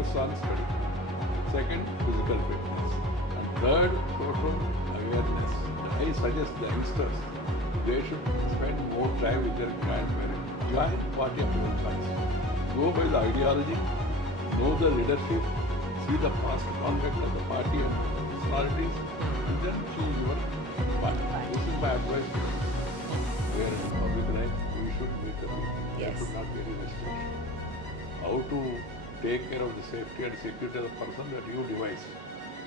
focus on study. Second, physical fitness. And third, social awareness. I suggest the youngsters, they should spend more time with their grandparents. Join party of your choice. Go by the ideology, know the leadership, see the past conduct of the party and personalities, and then choose your party. This is my advice to you. Where in public life, we should meet the people. There should not be any restriction. How to take care of the safety and security of the person that you devise.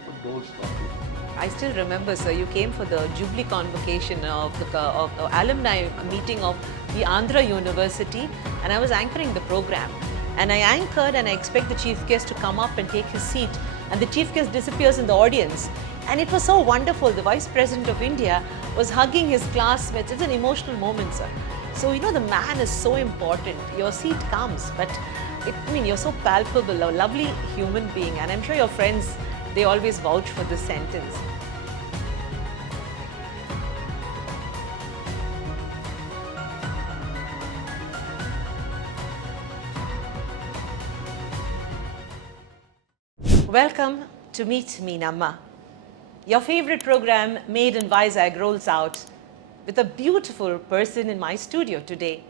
But don't stop it. I still remember, sir, you came for the Jubilee convocation of the alumni meeting of the Andhra University, and I was anchoring the program. And I anchored and I expect the chief guest to come up and take his seat, and the chief guest disappears in the audience. And it was so wonderful. The Vice President of India was hugging his classmates. It's an emotional moment, sir. So, you know, the man is so important. Your seat comes, but you're so palpable, a lovely human being, and I'm sure your friends, they always vouch for this sentence. Welcome to Meet Meenamma. Your favorite program, Made in VIZAG, rolls out with a beautiful person in my studio today.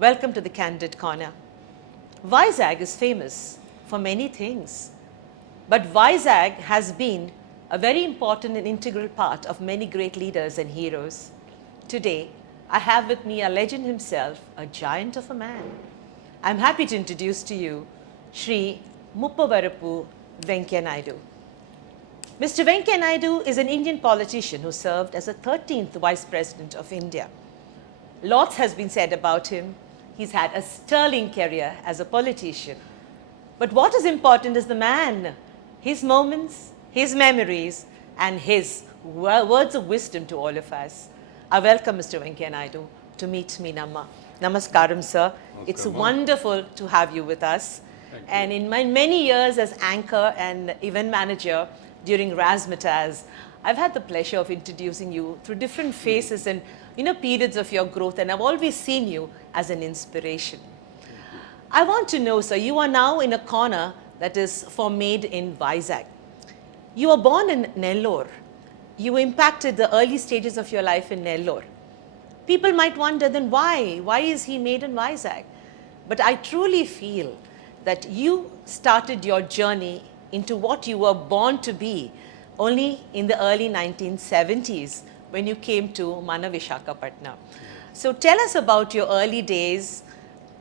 Welcome to the Candid Corner. VIZAG is famous for many things, but VIZAG has been a very important and integral part of many great leaders and heroes. Today, I have with me a legend himself, a giant of a man. I'm happy to introduce to you Shri Venkaiah Naidu. Mr. Venkaiah Naidu is an Indian politician who served as the 13th Vice President of India. Lots has been said about him. He's had a sterling career as a politician. But what is important is the man, his moments, his memories, and his words of wisdom to all of us. I welcome Mr. Venkaiah Naidu to Meet Meenamma. Namaskaram, sir. Namaskaram. It's wonderful to have you with us. And in my many years as anchor and event manager during Razzmatazz, I've had the pleasure of introducing you through different phases and periods of your growth, and I've always seen you as an inspiration. I want to know, sir, you are now in a corner that is for Made in VIZAG. You were born in Nellore. You impacted the early stages of your life in Nellore. People might wonder, then why? Why is he made in VIZAG? But I truly feel that you started your journey into what you were born to be only in the early 1970s when you came to Mana Visakhapatnam. So tell us about your early days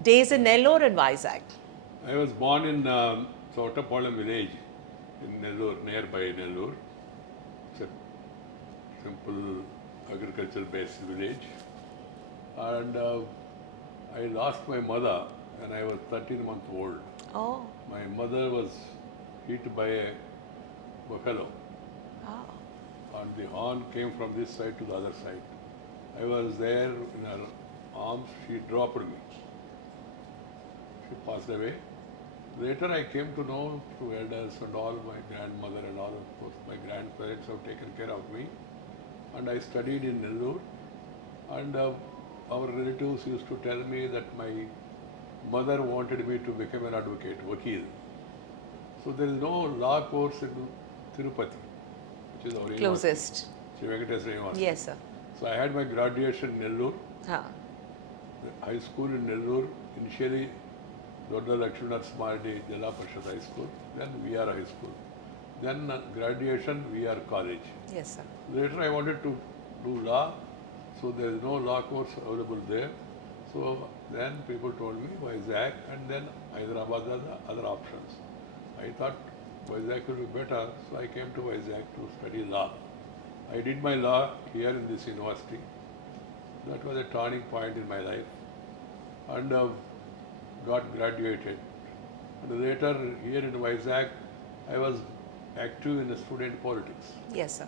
in Nellore and VIZAG. I was born in Sotapalam village in Nellore, nearby Nellore. It's a simple agricultural based village. And I lost my mother when I was 13 months old. Oh. My mother was hit by a buffalo. Oh. And the horn came from this side to the other side. I was there in her arms, she dropped me. She passed away. Later I came to know through elders and all, my grandmother and all, of course, my grandparents have taken care of me. And I studied in Nellore. And our relatives used to tell me that my mother wanted me to become an advocate, vakil. So there is no law course in Tirupati, which is our closest. Shri Venkateswara University. Yes, sir. So I had my graduation in Nellore, Huh. the high school in Nellore, initially Dodda Lakshmana Smardi Jala Parishad High School, then VR High School. Then graduation, VR College. Yes, sir. Later I wanted to do law, so there is no law course available there. So then people told me VIZAG and then Hyderabad are the other options. I thought VIZAG would be better, so I came to VIZAG to study law. I did my law here in this university. That was a turning point in my life. And got graduated. And later here in VIZAG, I was active in the student politics. Yes, sir.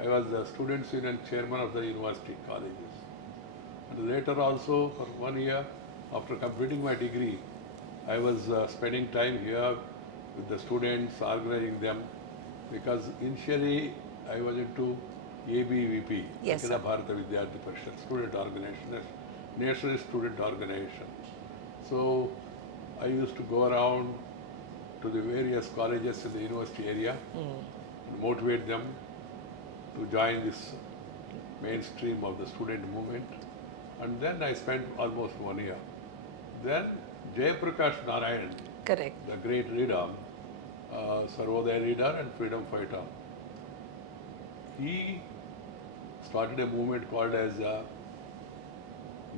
I was the Students' Union chairman of the university colleges. And later also, for 1 year, after completing my degree, I was spending time here with the students, organizing them, because initially I was into ABVP, Yes, Akhila Bharata Vidyarthi Parishad, student organization, national student organization. So I used to go around to the various colleges in the university area and motivate them to join this mainstream of the student movement. And then I spent almost 1 year. Then Jayaprakash Narayan, Correct. the great leader, Sarvodaya leader and freedom fighter, he started a movement called as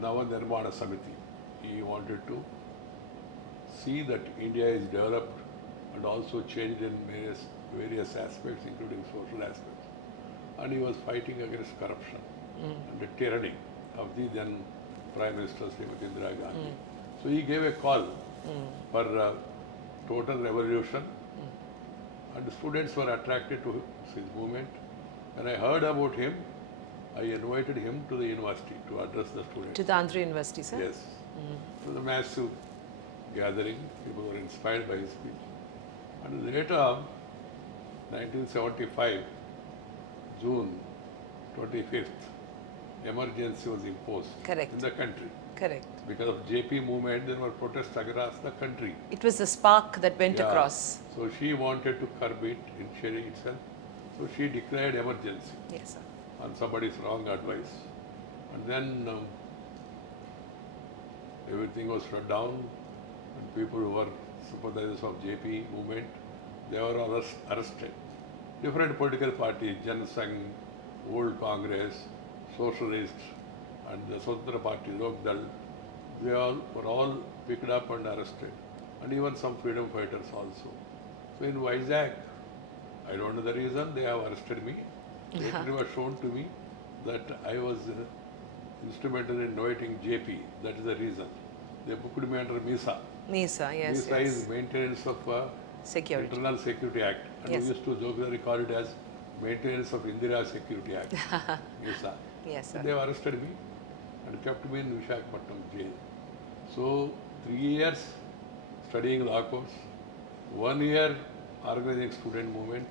Nirmana Samiti. He wanted to see that India is developed and also changed in various aspects, including social aspects. And he was fighting against corruption and the tyranny of the then Prime Minister Srimati Indira Gandhi. So he gave a call for total revolution, and the students were attracted to his movement. When I heard about him, I invited him to the university to address the students. To the Andhra University, sir? Yes. It was a massive gathering. People were inspired by his speech. And later, 1975, June 25th, emergency was imposed Correct. in the country. Correct. Because of JP movement, there were protests across the country. It was the spark that went Yeah. across. So she wanted to curb it in Shri itself. So she declared emergency Yes, sir. on somebody's wrong advice. And then everything was shut down, and people who were sympathizers of JP movement, they were arrested. Different political parties, Jan Sangh, Old Congress, Socialists, and the Swatantara Party, Lok Dal, they all were all picked up and arrested, and even some freedom fighters also. So in VIZAG, I don't know the reason, they have arrested me. It was shown to me that I was instrumental in inviting JP, that is the reason. They booked me under MISA. MISA, yes. MISA yes. is Maintenance of Security. Internal Security Act, and Yes. we used to jokingly call it as Maintenance of Indira Security Act, MISA. Yes, sir. They have arrested me and kept me in Visakhapatnam jail. So 3 years studying law course, 1 year organizing student movement,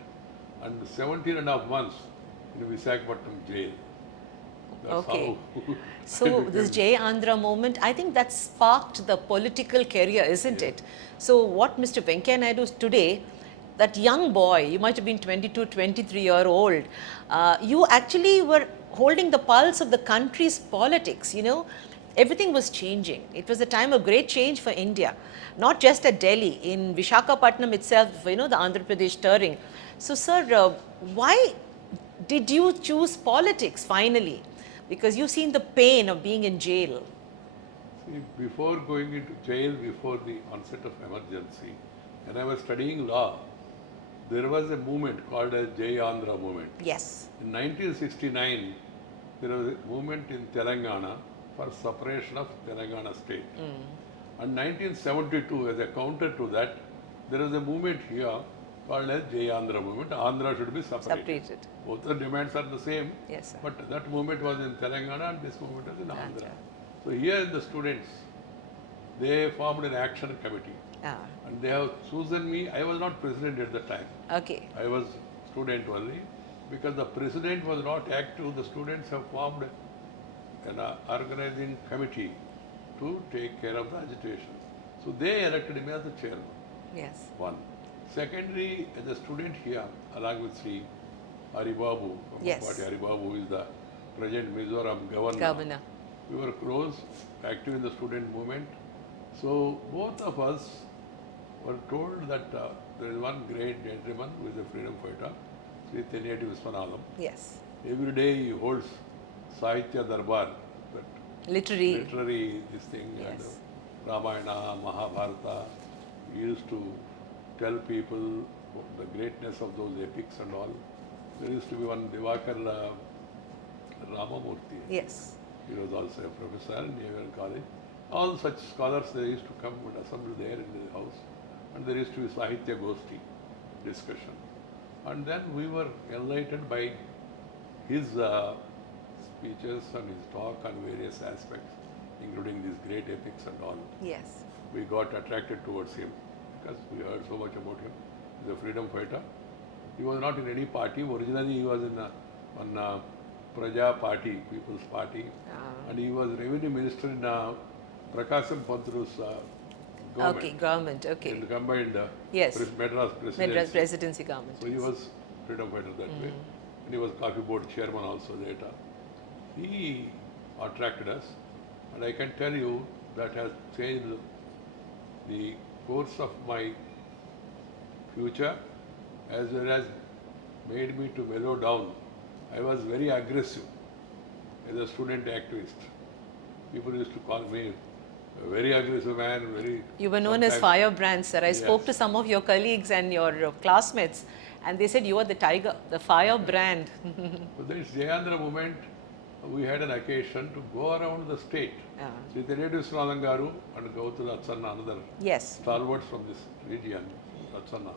and 17.5 months in Visakhapatnam jail. That's Okay. how So this Jai Andhra movement, I think that sparked the political career, isn't it? So what Mr. Venkaiah Naidu is today, that young boy, you might have been 22, 23-year-old, you actually were holding the pulse of the country's politics, you know. Everything was changing. It was a time of great change for India, not just at Delhi, in Visakhapatnam itself, you know, the Andhra Pradesh stirring. So sir, why did you choose politics finally? Because you've seen the pain of being in jail. See, before going into jail, before the onset of emergency, when I was studying law, there was a movement called as Jai Andhra movement. Yes. In 1969, there was a movement in Telangana for separation of Telangana state. And 1972, as a counter to that, there was a movement here called as Jai Andhra movement. Andhra should be separated. Separated. Both the demands are the same, Yes, sir. but that movement was in Telangana and this movement was in Andhra. Andhra. So here the students, they formed an action committee Ah, and they have chosen me. I was not president at the time. okay. I was student only. Because the president was not active, the students have formed an organizing committee to take care of the agitation. So they elected me as the chairman. Yes. One. Secondly, as a student here, along with Shri Haribabu, from Yes. party Haribabu, who is the present Mizoram governor. Governor. We were close, active in the student movement. So both of us were told that there is one great gentleman who is a freedom fighter, Shri Teniyati Viswanathan. Yes. Every day he holds Sahitya Darbar, that literary this thing, Yes. and Ramayana, Mahabharata. He used to tell people the greatness of those epics and all. There used to be one Divakar Ramamurthy. Yes. He was also a professor in Naval College. All such scholars, they used to come and assemble there in the house. And there used to be Sahitya Goshti discussion. And then we were enlightened by his speeches and his talk on various aspects, including these great epics and all. Yes. We got attracted towards him because we heard so much about him. He's a freedom fighter. He was not in any party. Originally, he was in one Praja Party, People's Party, and he was revenue minister in Prakasam Pantru's government. Okay, government, okay. In the combined Yes. Madras presidency. Madras presidency government. So he was freedom fighter that way. And he was coffee board chairman also later. He attracted us, and I can tell you that has changed the course of my future as well as made me to mellow down. I was very aggressive as a student activist. People used to call me a very aggressive man, very... You were known as sometimes- firebrand, sir. I spoke Yes. to some of your colleagues and your classmates, and they said you are the tiger, the firebrand. So this Jayandra movement, we had an occasion to go around the state. Sri Viswanathan Garu and Gautam Ratsanna, another Yes. stalwarts from this region, Ratsanna,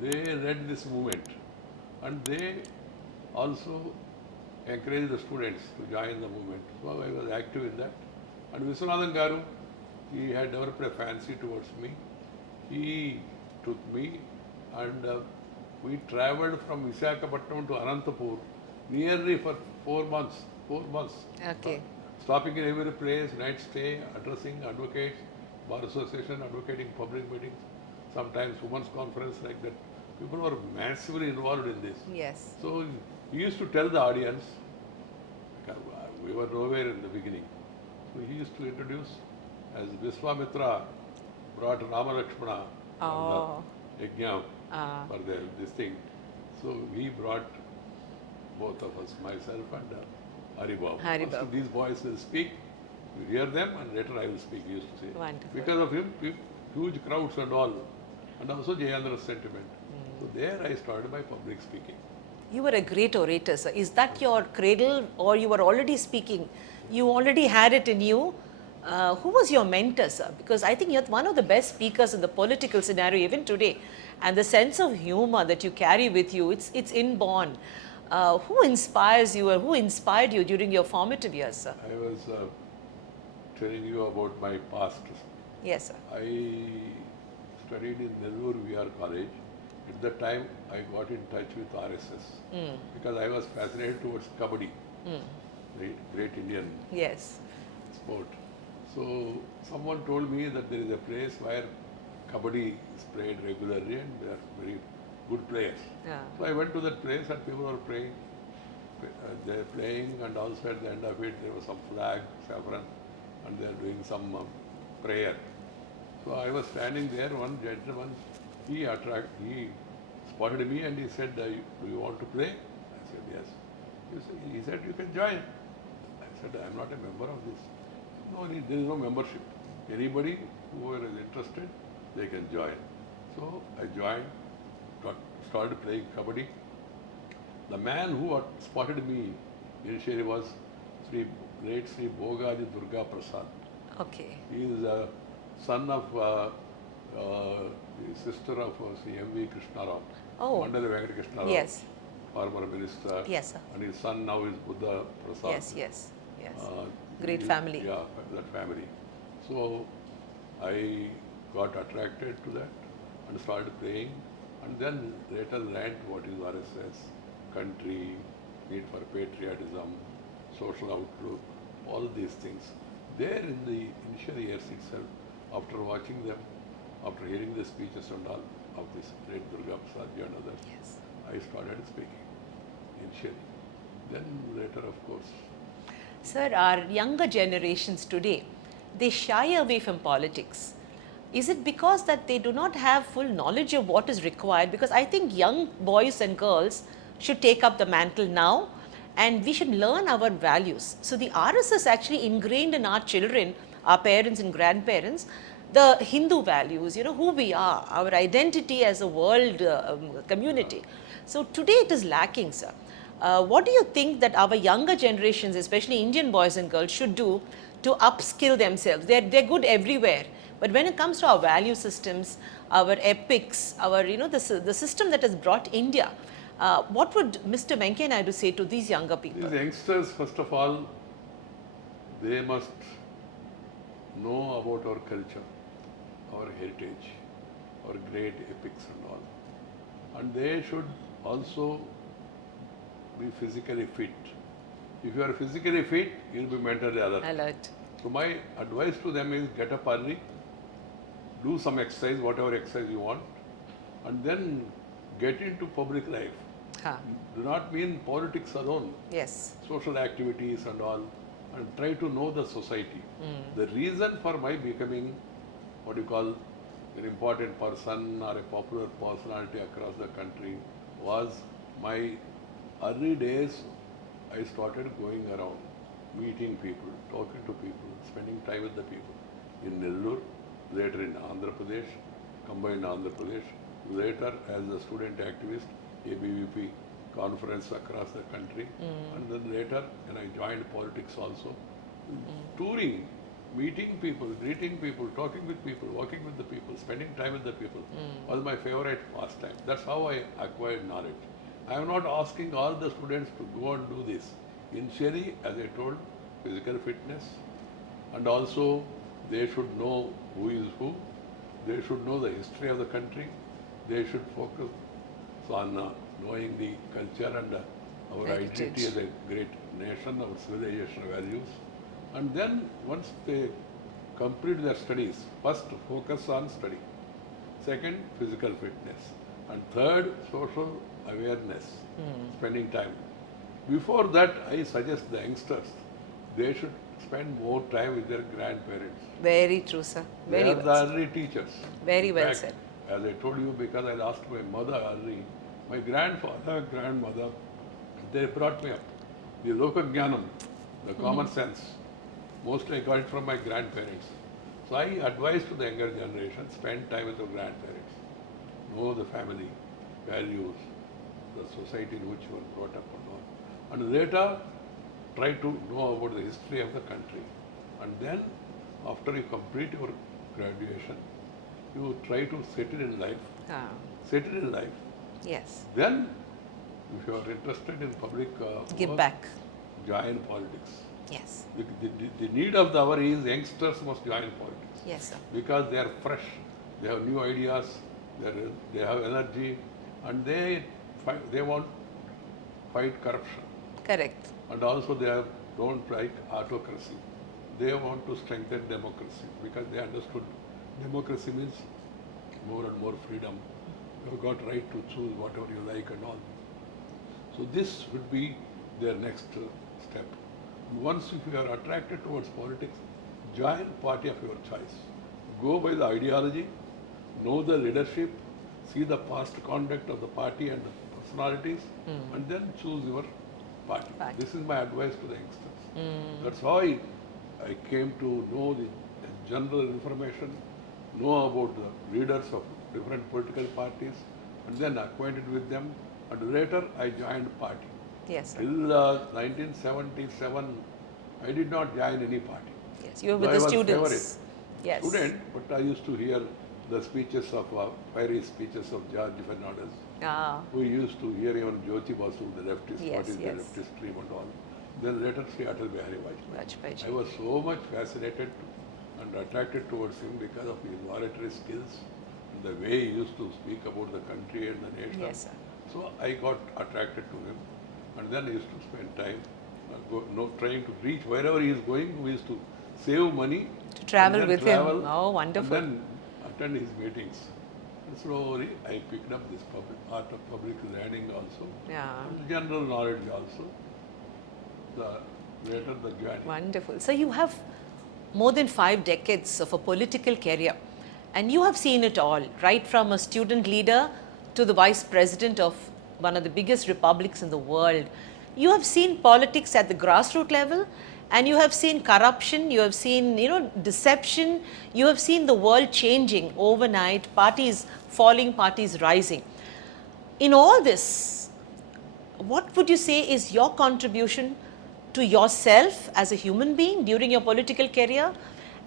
they led this movement, and they also encouraged the students to join the movement. So I was active in that. And Viswanathan Garu, he had developed a fancy towards me. He took me, and we travelled from Visakhapatnam to Anantapur nearly for 4 months. 4 months. Okay. Stopping in every place, night stay, addressing advocates, bar association, advocating public meetings, sometimes women's conference like that. People were massively involved in this. Yes. So he used to tell the audience, we were nowhere in the beginning. So he used to introduce as Vishwamitra brought Rama Lakshmana Oh. on the yajna Ah. for this thing. So he brought both of us, myself and Hari Babu. Hari First Babu. these boys will speak, you hear them, and later I will speak, he used to say. Wonderful. Because of him, huge crowds and all, and also Jayandra's sentiment. So there I started my public speaking. You were a great orator, sir. Is that your cradle, or you were already speaking? You already had it in you. Who was your mentor, sir? Because I think you're one of the best speakers in the political scenario even today. And the sense of humor that you carry with you, it's inborn. Who inspires you, or who inspired you during your formative years, sir? I was telling you about my past. Yes, sir. I studied in Nellore VR College. At that time, I got in touch with RSS because I was fascinated towards kabaddi, the great Indian Yes. sport. So someone told me that there is a place where kabaddi is played regularly and they are very good players. Yeah. So I went to that place and people were playing. They are playing, and also at the end of it there was some flag, saffron, and they are doing some prayer. So I was standing there. One gentleman, he spotted me and he said, "Do you want to play?" I said, "Yes." He said, "You can join." I said, "I am not a member of this." No, there is no membership. Anybody who is interested, they can join. So I joined, started playing kabaddi. The man who spotted me initially was late Sri Bhogaji Durga Prasad. Okay. He is a son of the sister of Sri M.V. Krishna Rao. Oh. Mandala Venkaiah Krishna Rao. Yes. Former minister. Yes, sir. And his son now is Buddha Prasad. Yes. Uh, Great he- family. Yeah, that family. So I got attracted to that and started playing, and then later learned what is RSS, country, need for patriotism, social outlook, all these things. There in the initial years itself, after watching them, after hearing the speeches and all of this great Durga Prasad and others, Yes. I started speaking initially. Then later, of course, Sir, our younger generations today, they shy away from politics. Is it because that they do not have full knowledge of what is required? Because I think young boys and girls should take up the mantle now, and we should learn our values. So the RSS actually ingrained in our children, our parents and grandparents, the Hindu values, who we are, our identity as a world community. So today it is lacking, sir. What do you think that our younger generations, especially Indian boys and girls, should do to upskill themselves? They're good everywhere, but when it comes to our value systems, our epics, our the system that has brought India, what would Mr. Venkaiah Naidu say to these younger people? these youngsters, first of all, they must know about our culture, our heritage, our great epics and all. And they should also be physically fit. If you are physically fit, you will be mentally alert. Alert. So my advice to them is get up early, do some exercise, whatever exercise you want, and then get into public life. Huh. Do not mean politics alone, Yes. social activities and all, and try to know the society. The reason for my becoming what you call an important person or a popular personality across the country was my early days. I started going around, meeting people, talking to people, spending time with the people. In Nellore, later in Andhra Pradesh, combined Andhra Pradesh, later as a student activist, ABVP conference across the country, and then later when I joined politics also, touring, meeting people, greeting people, talking with people, working with the people, spending time with the people was my favorite pastime. That's how I acquired knowledge. I am not asking all the students to go and do this. Initially, as I told, physical fitness, and also they should know who is who, they should know the history of the country, they should focus on knowing the culture and our Heritage. identity as a great nation, our civilization values. And then once they complete their studies, first focus on study, second physical fitness, and third social awareness, spending time. Before that, I suggest the youngsters, they should spend more time with their grandparents. Very true, sir. They Very are the well said. early teachers. Very In well fact, said. As I told you, because I lost my mother early, my grandfather, grandmother, they brought me up. The lokajnanam, the common sense, mostly I got it from my grandparents. So I advise to the younger generation, spend time with your grandparents. Know the family, values, the society in which you were brought up and all. And later, try to know about the history of the country. And then, after you complete your graduation, you try to settle in life. Ah, Settle in life. yes. Then, if you are interested in public Give work, back. join politics. Yes. The need of the hour is youngsters must join politics. Yes, sir. Because they are fresh, they have new ideas, they have energy, and they want fight corruption. Correct. And also don't like autocracy. They want to strengthen democracy because they understood democracy means more and more freedom. You have got right to choose whatever you like and all. So this would be their next step. Once if you are attracted towards politics, join party of your choice. Go by the ideology, know the leadership, see the past conduct of the party and the personalities, and then choose your party. Party. This is my advice to the youngsters. That's how I came to know the general information, know about the leaders of different political parties, and then acquainted with them, and later I joined party. Yes, sir. Till 1977, I did not join any party. Yes. You were Though with I the was students. favorite Yes. student, but I used to hear the speeches of, fiery speeches of George Fernandez, Ah, who used to hear even Jyoti Basu, the leftist, Yes, what is yes. the leftist stream and all. Then later Sri Atal Bihari Vajpayee. Vajpayee ji. I was so much fascinated and attracted towards him because of his oratory skills and the way he used to speak about the country and the nation. Yes, sir. So I got attracted to him, and then I used to spend time trying to reach wherever he is going. We used to save money To travel and then with him. travel, Oh, wonderful. And then attend his meetings. And slowly I picked up this art of public learning also, Yeah. and general knowledge also. Later the journey. Wonderful. So you have more than 5 decades of a political career, and you have seen it all, right from a student leader to the vice president of one of the biggest republics in the world. You have seen politics at the grassroots level, and you have seen corruption, you have seen, deception, you have seen the world changing overnight, parties falling, parties rising. In all this, what would you say is your contribution to yourself as a human being during your political career?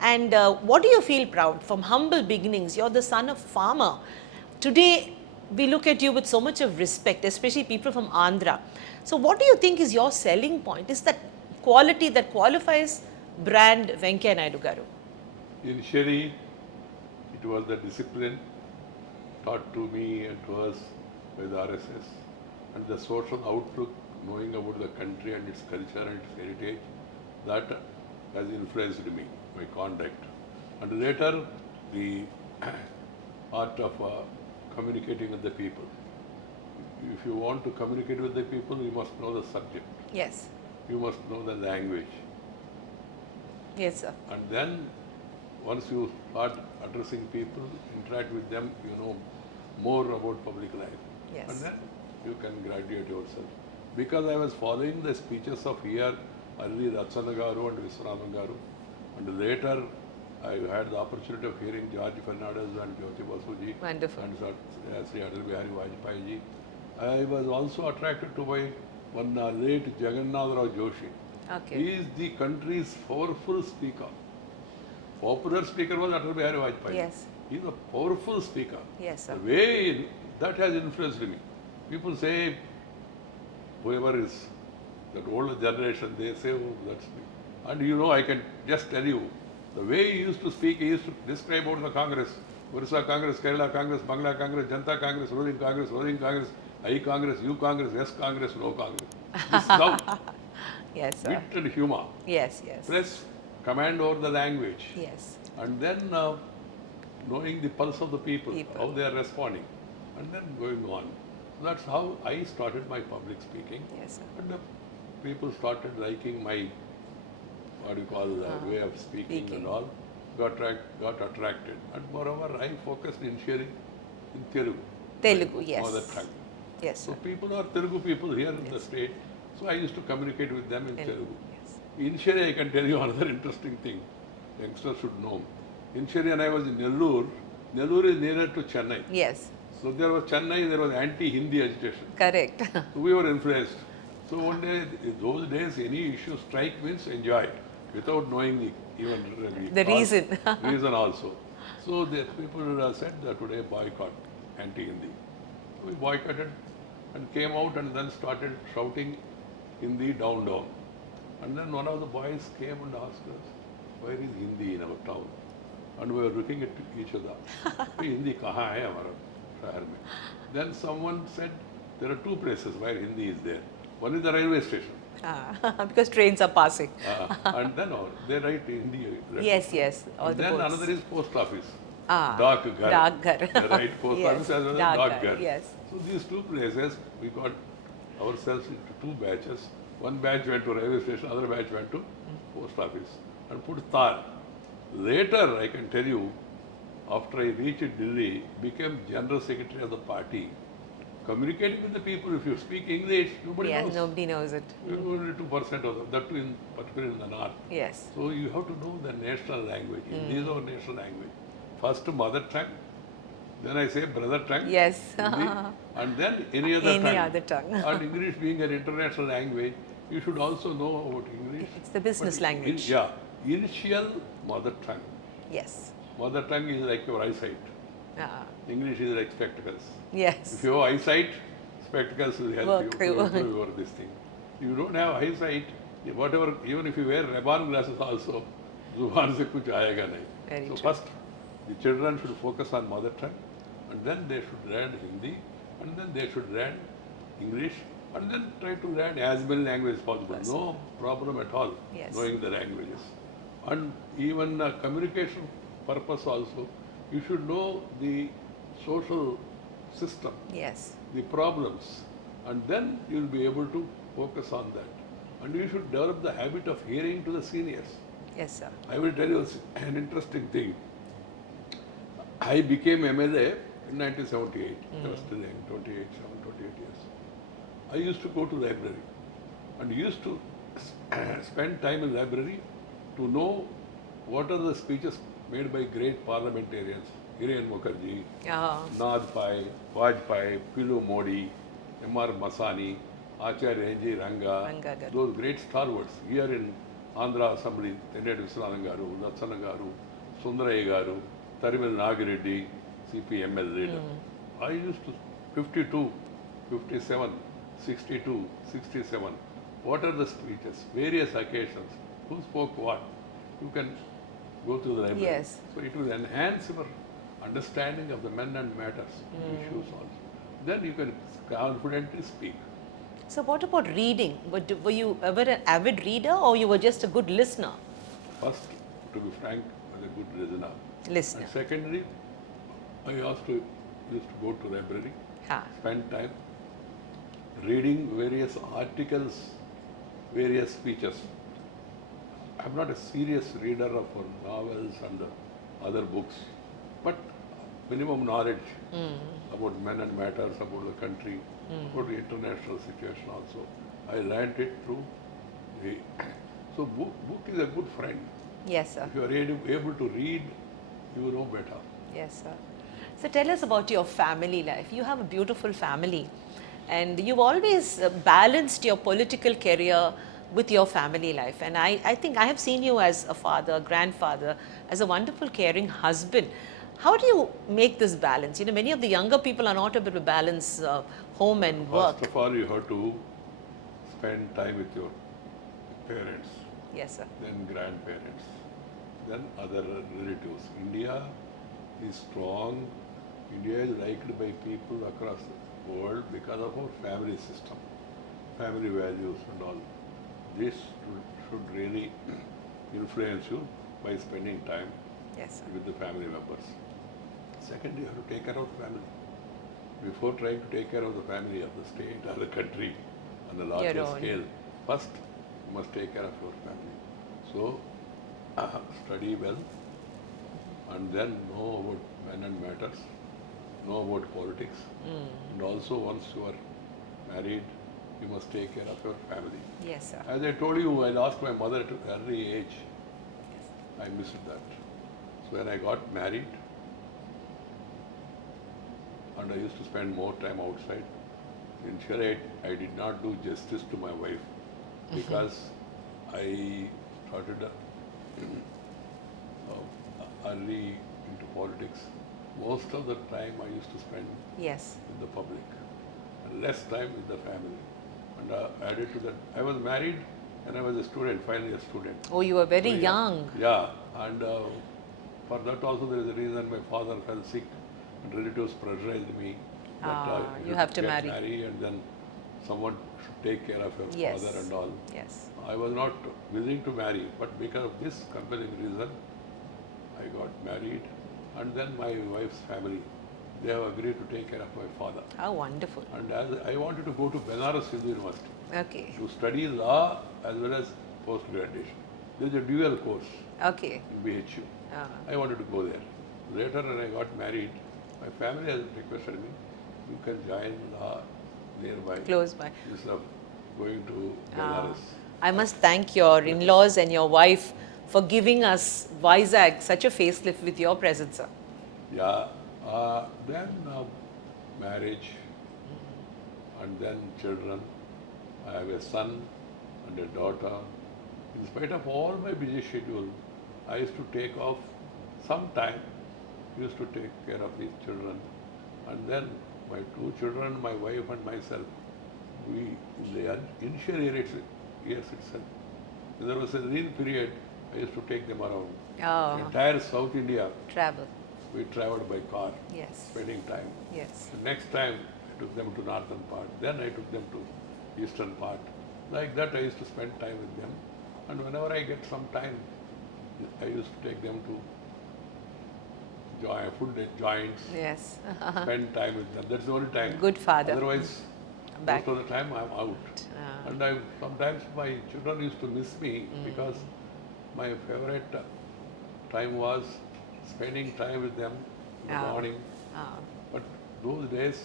And what do you feel proud? From humble beginnings, you're the son of a farmer. Today, we look at you with so much of respect, especially people from Andhra. So what do you think is your selling point? Is that quality that qualifies brand Venkaiah Naidu Garu? Initially, it was the discipline taught to me and to us by the RSS, and the social outlook, knowing about the country and its culture and its heritage, that has influenced me, my conduct. And later, the art of communicating with the people. If you want to communicate with the people, you must know the subject. Yes. You must know the language. Yes, sir. And then, once you start addressing people, interact with them, you know more about public life. Yes. And then you can graduate yourself. Because I was following the speeches of here, Alli Rachana Garu and Viswanathan Garu, and later I had the opportunity of hearing George Fernandez and Jyoti Basuji Wonderful. and Shri Atal Bihari Vajpayee ji. I was also attracted to by one late Jagannath Rao Joshi. Okay. He is the country's powerful speaker. Popular speaker was Atal Bihari Vajpayee. Yes. He is a powerful speaker. Yes, sir. The way that has influenced me. People say, whoever is that older generation, they say, oh, that's me. And you know, I can just tell you, the way he used to speak, he used to describe about the Congress, Orissa Congress, Kerala Congress, Bangla Congress, Janata Congress, ruling Congress, I Congress, you Congress, yes Congress, no Congress. This is how Yes, sir. wit and humor, Yes, yes. plus command over the language, Yes. and then knowing the pulse of the people, how they are responding, and then going on. So that's how I started my public speaking. Yes, sir. And people started liking my, what do you call, way of speaking and all, got attracted. And moreover, I focused in sharing in Telugu. Telugu, yes. Mother tongue. Yes, So sir. people are Telugu people here in the state. So I used to communicate with them in Telugu. Yes. Initially, I can tell you another interesting thing. Youngsters should know. Initially, when I was in Nellore, Nellore is nearer to Chennai. Yes. So there was Chennai, there was anti-Hindi agitation. Correct. So we were influenced. So one day, in those days, any issue strike means enjoy it, without knowing even The reason. reason also. So the people said that today boycott anti-Hindi. So we boycotted and came out and then started shouting Hindi down. And then one of the boys came and asked us, where is Hindi in our town? And we were looking at each other. Hindi kahan hai hamara shahar mein? Then someone said, there are two places where Hindi is there. One is the railway station. Because trains are passing. And then they write Hindi. Yes, yes. All And the then boards. another is post office. Dak Ghar. They write post Yes, office as well as Dak Dak Ghar, Ghar. yes. So these two places, we got ourselves into two batches. One batch went to railway station, other batch went to post office and put tar. Later, I can tell you, after I reached Delhi, became general secretary of the party. Communicating with the people, if you speak English, nobody Yes, knows. nobody knows it. Only 2% of them, that too in particular in the north. Yes. So you have to know the national language. Hindi is our national language. First mother tongue, then I say brother tongue. Yes. Hindi, and then any other tongue. Any other tongue. And English being an international language, you should also know about English. It's the business But language. Initial mother tongue. Yes. Mother tongue is like your eyesight. English is like spectacles. Yes. If you have eyesight, spectacles will help Work you to you. improve your this thing. If you don't have eyesight, whatever, even if you wear Ray-Ban glasses also, Zuban se kuch aayega nahi. Very So true. first, the children should focus on mother tongue, and then they should learn Hindi, and then they should learn English, and then try to learn as many languages as possible. No problem at all, Yes. knowing the languages. And even communication purpose also, you should know the social system, Yes. the problems, and then you will be able to focus on that. And you should develop the habit of hearing to the seniors. Yes, sir. I will tell you an interesting thing. I became MLA in 1978. I was still young, 28 years. I used to go to the library and used to spend time in library to know what are the speeches made by great parliamentarians. Hiren Mukherjee, Nath Pai, Vajpayee, Pilu Modi, M.R. Masani, Acharya N.G. Ranga, Ranga garu. those great stalwarts here in Andhra Assembly, Tenedi Viswanathan Garu, Latsana Garu, Sundaraya Garu, Tarimal Nagireddy, CPML leader. I used to 52, 57, 62, 67. What are the speeches? Various occasions. Who spoke what? You can go to the library. Yes. So it will enhance your understanding of the men and matters, issues also. Then you can confidently speak. So what about reading? Were you ever an avid reader or you were just a good listener? First, to be frank, I was a good listener. Listener. And secondly, I used to go to library, Ha. spend time reading various articles, various speeches. I'm not a serious reader of novels and other books, but minimum knowledge about men and matters, about the country, about the international situation also. I learned it through the... So book is a good friend. Yes, sir. If you are able to read, you will know better. Yes, sir. So tell us about your family life. You have a beautiful family, and you've always balanced your political career with your family life. And I think I have seen you as a father, grandfather, as a wonderful, caring husband. How do you make this balance? You know, many of the younger people are not able to balance home and work. First of all, you have to spend time with your parents, Yes, sir. then grandparents, then other relatives. India is strong. India is liked by people across the world because of our family system, family values and all. This should really influence you by spending time Yes, sir. with the family members. Second, you have to take care of the family. Before trying to take care of the family of the state or the country on a larger Your own. scale, first you must take care of your family. So, study well and then know about men and matters, know about politics, and also once you are married, you must take care of your family. Yes, sir. As I told you, I lost my mother at an early age. I missed that. So when I got married, and I used to spend more time outside, initially I did not do justice to my wife because I started early into politics. Most of the time I used to spend Yes. with the public and less time with the family. And added to that, I was married and I was a student, final year student. Oh, you were very So, young. Yeah, and for that also there is a reason my father fell sick and relatives pressurized me that You have to get marry. and then someone should take care of your Yes. father and all. Yes. I was not willing to marry, but because of this compelling reason, I got married, and then my wife's family, they have agreed to take care of my father. How wonderful. And as I wanted to go to Benares Hindu University Okay. to study law as well as post-graduation. There is a dual course Okay. in BHU. Ah. I wanted to go there. Later when I got married, my family has requested me, you can join law nearby Close by. instead of going to Ah. Benares. I must thank your in-laws and your wife for giving us VIZAG such a facelift with your presence, sir. Yeah, then marriage and then children. I have a son and a daughter. In spite of all my busy schedule, I used to take off some time, used to take care of these children. And then my two children, my wife and myself, we, in the initial years itself, when there was a lean period, I used to take them around. Oh, Entire South India, travel. we traveled by car, Yes. spending time. Yes. The next time I took them to northern part, then I took them to eastern part. Like that I used to spend time with them. And whenever I get some time, I used to take them to food joints, Yes. spend time with them. That's the only time. Good father. Otherwise, Back. most of the time I'm out. Ah. And sometimes my children used to miss me because my favorite time was spending time with them in the Ah. morning. Ah. But those days,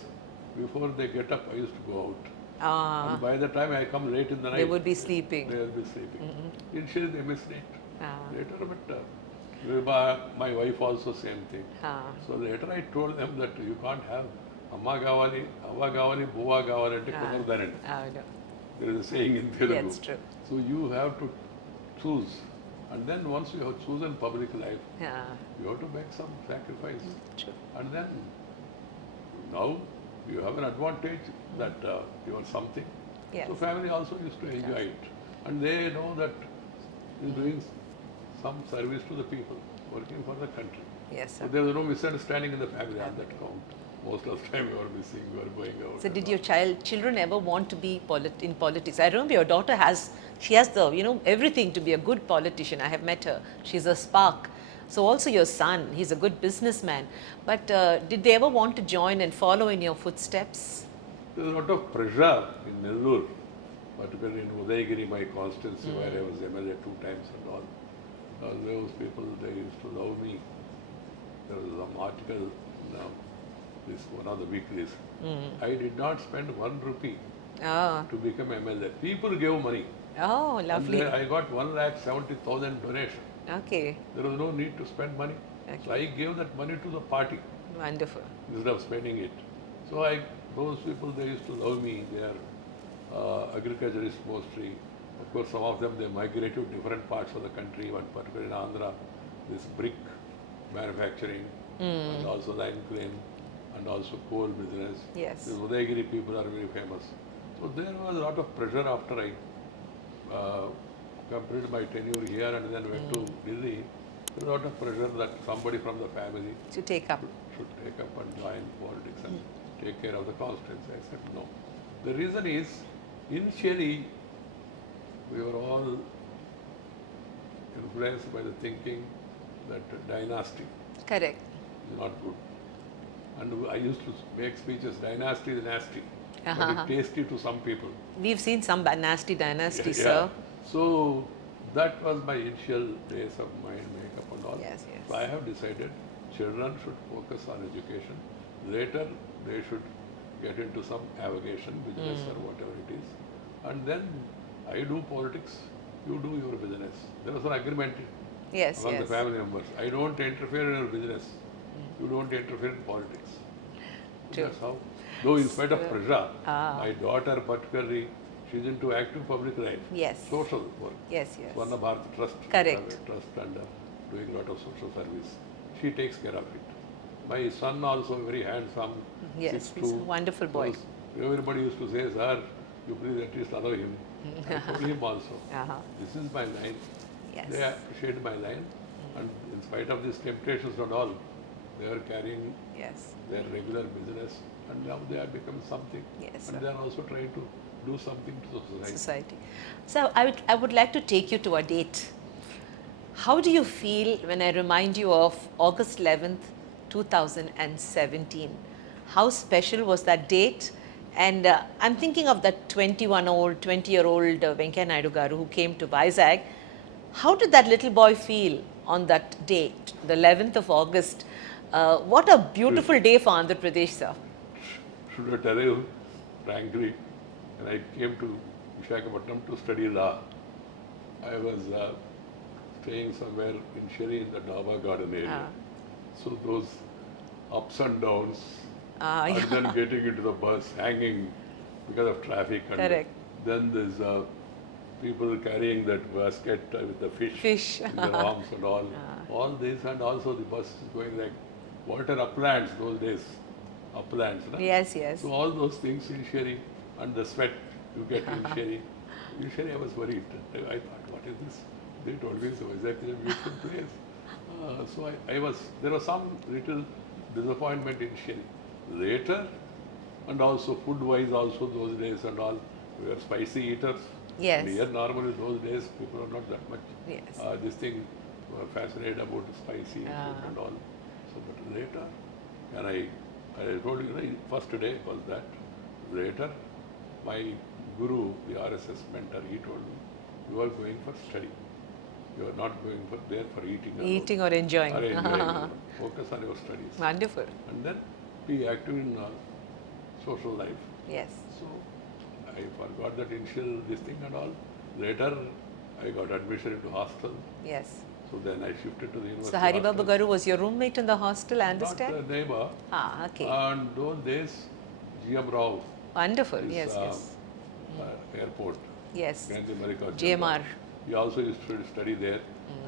before they get up, I used to go out. Ah. And by the time I come late in the night, They would be sleeping. they will be sleeping. Initially, they missed it. Ah. Later, but my wife also same thing. Ah. So later I told them that you can't have Amma Gavali, Avva Gavali, Buva Gavali, ante kumardanandi. Oh, no. There is a saying in Telugu. That's true. So you have to choose. And then once you have chosen public life, Yeah. you have to make some sacrifice. True. And then now you have an advantage that you are something. Yes. So family also used to enjoy it. And they know that he is doing some service to the people, working for the country. Yes, So sir. there was no misunderstanding in the family on that count. Most of the time you are missing, you are going out. So and did all. your children ever want to be in politics? I remember your daughter she has the, everything to be a good politician. I have met her. She's a spark. So also your son, he's a good businessman. But did they ever want to join and follow in your footsteps? There was a lot of pressure in Nellore, particularly in Udaigiri, my constituency, where I was MLA 2 times and all. All those people, they used to love me. There was some article in this one of the weeklies. I did not spend 1 rupee Oh, to become MLA. People gave money. oh, And lovely. then I got 1,70,000 donation. Okay, There was no need to spend money. So I gave that money to the party wonderful. instead of spending it. So those people, they used to love me. They are agriculturists mostly. Of course, some of them, they migrated to different parts of the country, one particularly in Andhra, this brick manufacturing, and also line crane, and also coal business. Yes. The Udaigiri people are very famous. So there was a lot of pressure after I completed my tenure here and then went to Delhi. There was a lot of pressure that somebody from the family To take up. should take up and join politics and take care of the constituency. I said no. The reason is, initially, we were all influenced by the thinking that dynasty Correct. is not good. And I used to make speeches, dynasty is nasty, but Uh-huh. it's tasty to some people. We've seen some nasty dynasty, Yeah. sir. So that was my initial days of mind makeup and all. Yes, yes. So I have decided children should focus on education. Later they should get into some avocation, business or whatever it is. And then I do politics, you do your business. There was an agreement Yes, among yes. the family members. I don't interfere in your business. You don't interfere in politics. True. That's how. Though in spite of pressure, Ah. my daughter particularly, she's into active public life. Yes. Social work. Yes, yes. Swarna Bharat Trust. Correct. Trust and doing a lot of social service. She takes care of it. My son also very handsome. Yes, 6'2". he's a wonderful boy. So everybody used to say, sir, you please at least allow him. I told him also. Uh-huh. This is my line. Yes. They appreciate my line. And in spite of these temptations and all, they are carrying Yes. their regular business and now they have become something. Yes, And sir. they are also trying to do something to the society. Society. So I would like to take you to a date. How do you feel when I remind you of August 11th, 2017? How special was that date? And I'm thinking of that 20-year-old Venkaiah Naidu Garu who came to VIZAG. How did that little boy feel on that date, the 11th of August? What a beautiful day for Andhra Pradesh, sir. Should I tell you, frankly, when I came to Visakhapatnam to study law, I was staying somewhere in Shri in the Daba garden area. Ah. So those ups and downs, Ah, and yeah. then getting into the bus, hanging because of traffic. And Correct. then there's people carrying that basket with the fish in their arms and all. All this, and also the bus is going like water uplands those days. Uplands. No? Yes, yes. So all those things in Shri and the sweat you get in Shri. In Shri I was worried. I thought, what is this? They told me so exactly a beautiful place. So there was some little disappointment in Shri. Later, and also food-wise also those days and all, we were spicy eaters. Yes. And here normally those days people are not that much Yes. this thing were fascinated about spicy food and all. So but later, and I told you, first day was that. Later, my guru, the RSS mentor, he told me, you are going for study. You are not going there for eating. Eating or enjoying. Or enjoying. Focus on your studies. Wonderful. And then be active in social life. Yes. So I forgot that initial this thing and all. Later, I got admission into hostel. Yes. So then I shifted to the university. So Hari Babu hostel. Garu was your roommate in the hostel, I understand? Not a neighbor. Ah, okay. And those days, GM Rao, Wonderful. is, Yes, yes. airport, Yes. Gandhi America. GMR. He also used to study there.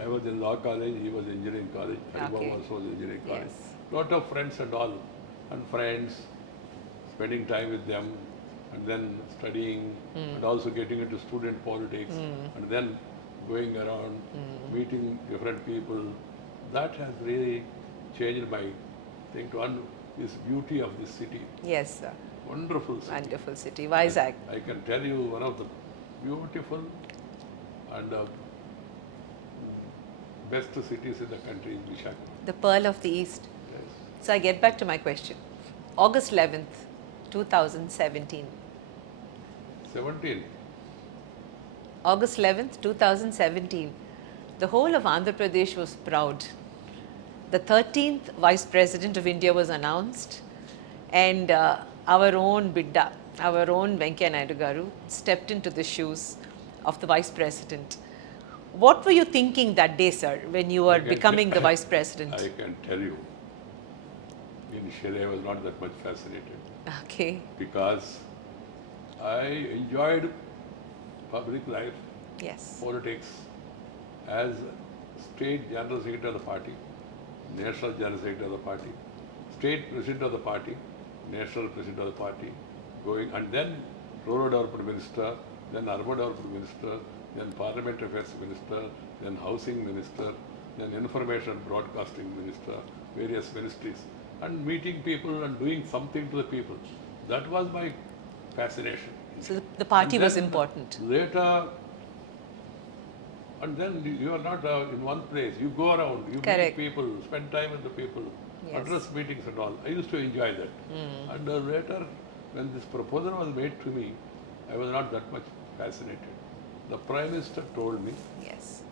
I was in law college, he was engineering college. Hari Babu Okay. also was engineering college. Yes. Lot of friends and all. And friends, spending time with them, and then studying, and also getting into student politics, and then going around, meeting different people. That has really changed my thing to this beauty of this city. Yes, sir. Wonderful city. Wonderful city. VIZAG. I can tell you one of the beautiful and best cities in the country is VIZAG. The Pearl of the East. Yes. So I get back to my question. August 11th, 2017. 17. August 11th, 2017. The whole of Andhra Pradesh was proud. The 13th Vice President of India was announced, and our own Bidda, our own Venkaiah Naidu Garu, stepped into the shoes of the Vice President. What were you thinking that day, sir, when you were becoming the Vice President? I can tell you, initially I was not that much fascinated Okay. because I enjoyed public life, Yes. politics as state general secretary of the party, national general secretary of the party, state president of the party, national president of the party, going and then rural development minister, then urban development minister, then parliamentary affairs minister, then housing minister, then information broadcasting minister, various ministries, and meeting people and doing something to the people. That was my fascination. So the party And was then important. Later, and then you are not in one place. You go around, you Correct. meet people, spend time with the people, Yes. address meetings and all. I used to enjoy that. And later, when this proposal was made to me, I was not that much fascinated. The Prime Minister told me Yes.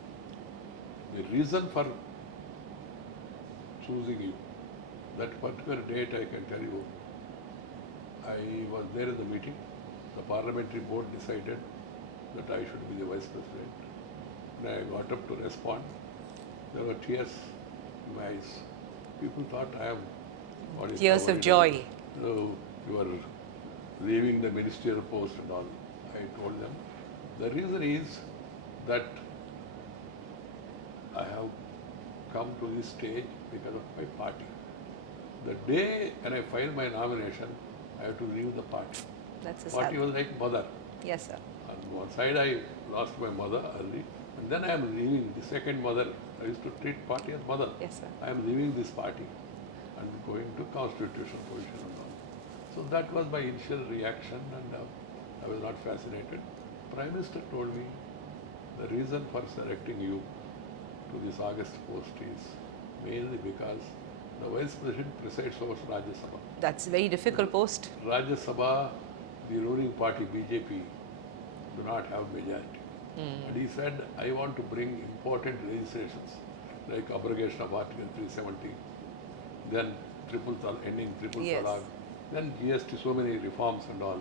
the reason for choosing you. That particular date I can tell you, I was there in the meeting. The parliamentary board decided that I should be the Vice President. When I got up to respond, there were tears in my eyes. People thought I am... what is Tears the of word? joy. No, you are leaving the ministerial post and all. I told them, the reason is that I have come to this stage because of my party. The day when I filed my nomination, I have to leave the party. That's a Party sad. was like mother. Yes, sir. On one side I lost my mother early, and then I am leaving the second mother. I used to treat party as mother. Yes, sir. I am leaving this party and going to constitutional position and all. So that was my initial reaction, and I was not fascinated. Prime Minister told me the reason for selecting you to this August post is mainly because the Vice President presides over Rajya Sabha. That's a very difficult post. Rajya Sabha, the ruling party BJP, do not have majority. And he said, I want to bring important legislations like abrogation of Article 370, then ending triple Yes. talaq, then GST, so many reforms and all.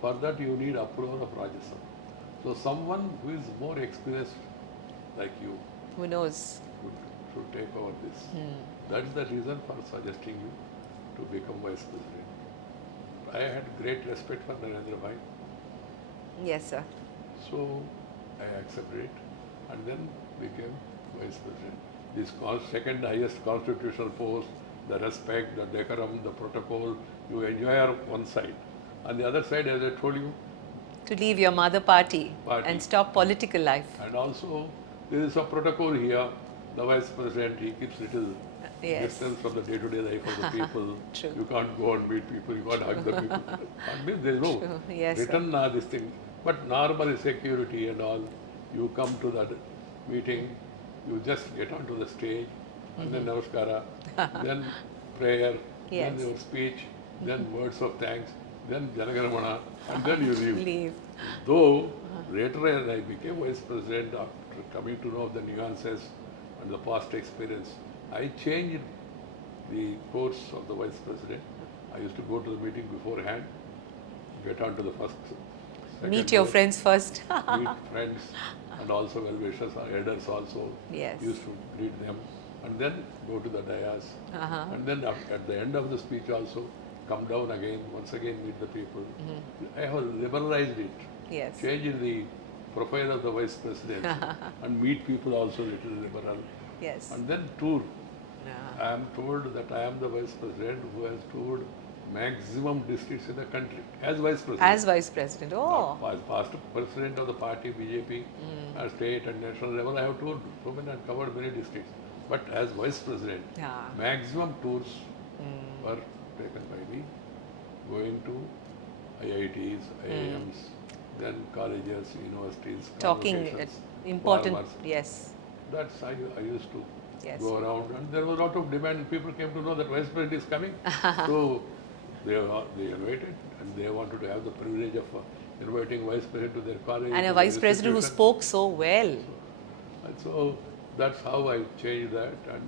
For that you need approval of Rajya Sabha. So someone who is more experienced like you Who knows? should take over this. That's the reason for suggesting you to become Vice President. I had great respect for Narendra Bhai, Yes, sir. so I accepted it and then became Vice President. This second highest constitutional post, the respect, the decorum, the protocol, you enjoy on one side. On the other side, as I told you, To leave your mother party, Party. and stop political life. and also there is a protocol here, the Vice President, he keeps little Yes. distance from the day-to-day life of the people. True. You can't go and meet people, you can't hug the people. I mean, there is no True. Yes, sir. written this thing. But normal security and all, you come to that meeting, you just get onto the stage, and then namaskara, then prayer, then Yes. your speech, then words of thanks, then Janagaramana, and then you leave. Leave. Though later as I became Vice President, after coming to know the nuances and the past experience, I changed the course of the Vice President. I used to go to the meeting beforehand, get on to the first, second Meet your row, friends first. meet friends and also well-wishers, elders also. Yes. Used to greet them and then go to the dais. Uh-huh. And then at the end of the speech also, come down again, once again meet the people. I have liberalized it, Yes. changed the profile of the Vice President and meet people also little liberal. Yes. And then tour. Yeah. I am told that I am the Vice President who has toured maximum districts in the country as Vice President. As Vice President. Oh. As past President of the party, BJP, at state and national level, I have toured so many and covered many districts. But as Vice President, Yeah. maximum tours were taken by me, going to IITs, IIMs, then colleges, universities, Talking convocations, important. farmers, Yes. That's I used to Yes. go around, and there was a lot of demand. People came to know that Vice President is coming, so they invited, and they wanted to have the privilege of inviting Vice President to their college. And a to Vice their President who institution. spoke so well. And so that's how I changed that. And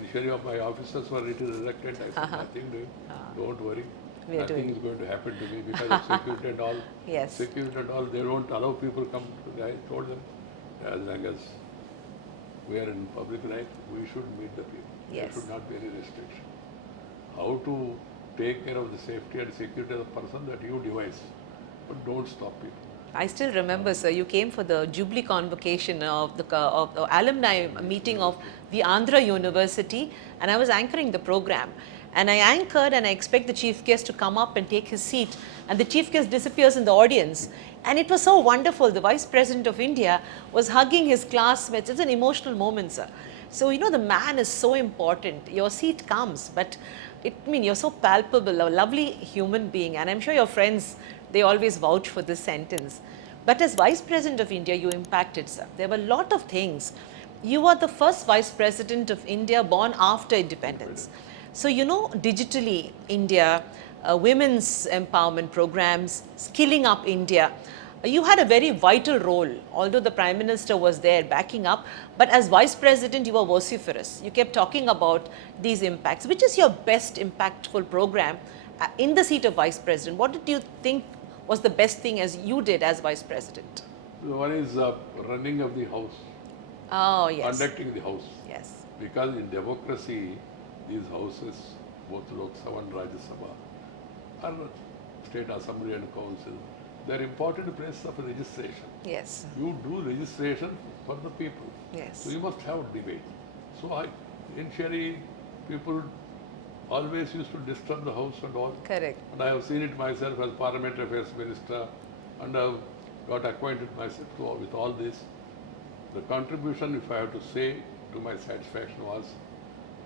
initially, my officers were a little reluctant. I said, nothing doing. Don't worry. We are Nothing doing. is going to happen to me because of security and all. Yes. Security and all, they don't allow people come to. I told them, as long as we are in public life, we should meet the people. Yes. There should not be any restriction. How to take care of the safety and security of the person that you devise, but don't stop people. I still remember, sir, you came for the Jubilee convocation of the alumni meeting of the Andhra University, and I was anchoring the program. And I anchored, and I expect the chief guest to come up and take his seat, and the chief guest disappears in the audience. And it was so wonderful. The Vice President of India was hugging his classmates. It's an emotional moment, sir. So, you know, the man is so important. Your seat comes, but you're so palpable, a lovely human being, and I'm sure your friends, they always vouch for this sentence. But as Vice President of India, you impacted, sir. There were a lot of things. You were the first Vice President of India born after independence. So, you know, digitally, India, women's empowerment programs, skilling up India, you had a very vital role, although the Prime Minister was there backing up. But as Vice President, you were vociferous. You kept talking about these impacts. Which is your best impactful program in the seat of Vice President? What did you think was the best thing as you did as Vice President? One is running of the house, Oh, yes. conducting the house. Yes. Because in democracy, these houses, both Lok Sabha and Rajya Sabha, are state assembly and council. They are important places of registration. Yes. You do registration for the people. Yes. So you must have debate. So initially, people always used to disturb the house and all. Correct. And I have seen it myself as Parliamentary Affairs Minister, and I have got acquainted myself with all this. The contribution, if I have to say to my satisfaction, was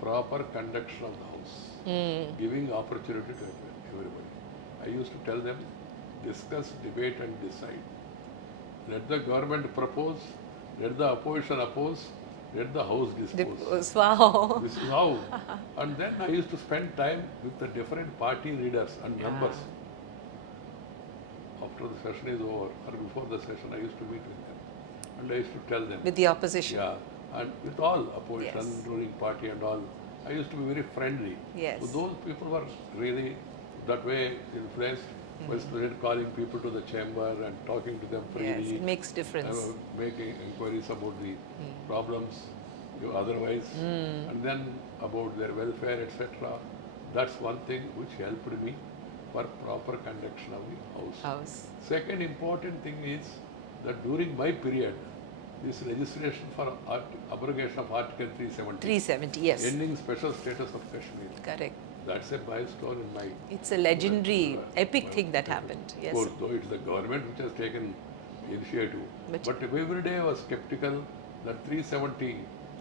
proper conduction of the house, giving opportunity to everybody. I used to tell them, discuss, debate and decide. Let the government propose, let the opposition oppose, let the house dispose. Wow. This is how. And then I used to spend time with the different party leaders and members. After the session is over or before the session, I used to meet with them. And I used to tell them. With the opposition. Yeah. And with all opposition, Yes. ruling party and all, I used to be very friendly. Yes. So those people were really that way influenced. Vice President calling people to the chamber and talking to them freely. Yes, it makes difference. Making inquiries about the problems otherwise, and then about their welfare, etc. That's one thing which helped me for proper conduction of the house. Second important thing is that during my period, this legislation for abrogation of Article 370, 370, yes. ending special status of Kashmir. Correct. That's a milestone in my. It's a legendary, epic thing that happened. Yes. Of course, though it's the government which has taken initiative. But every day I was skeptical that 370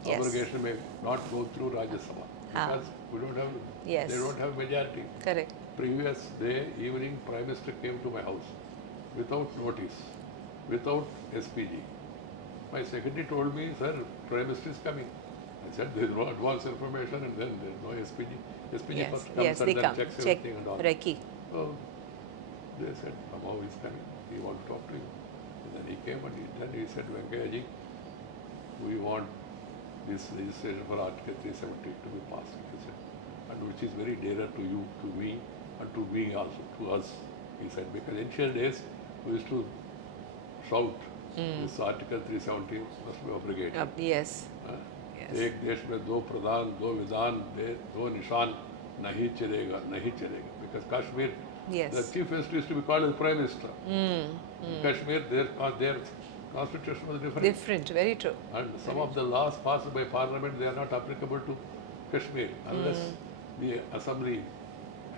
Yes. abrogation may not go through Rajya Sabha because we don't have. Yes. They don't have majority. Correct. Previous day evening, Prime Minister came to my house without notice, without SPG. My secretary told me, sir, Prime Minister is coming. I said, there is no advance information and then there is no SPG. SPG Yes, first comes yes, and they then come. checks Check everything and all. Recce. So they said, somehow he's coming. He wants to talk to you. And then he came and then he said, Venkaiah ji, we want this legislation for Article 370 to be passed, he said, and which is very dearer to you, to me, and to me also, to us, he said, because initial days we used to shout, this Article 370 must be abrogated. Yes. Yes. एक देश में दो प्रधान, दो विधान, दो निशान नहीं चलेगा, नहीं चलेगा. Because Kashmir, Yes. the chief minister used to be called as prime minister. Kashmir, their constitution was different. Different, very true. And some of the laws passed by parliament, they are not applicable to Kashmir unless the assembly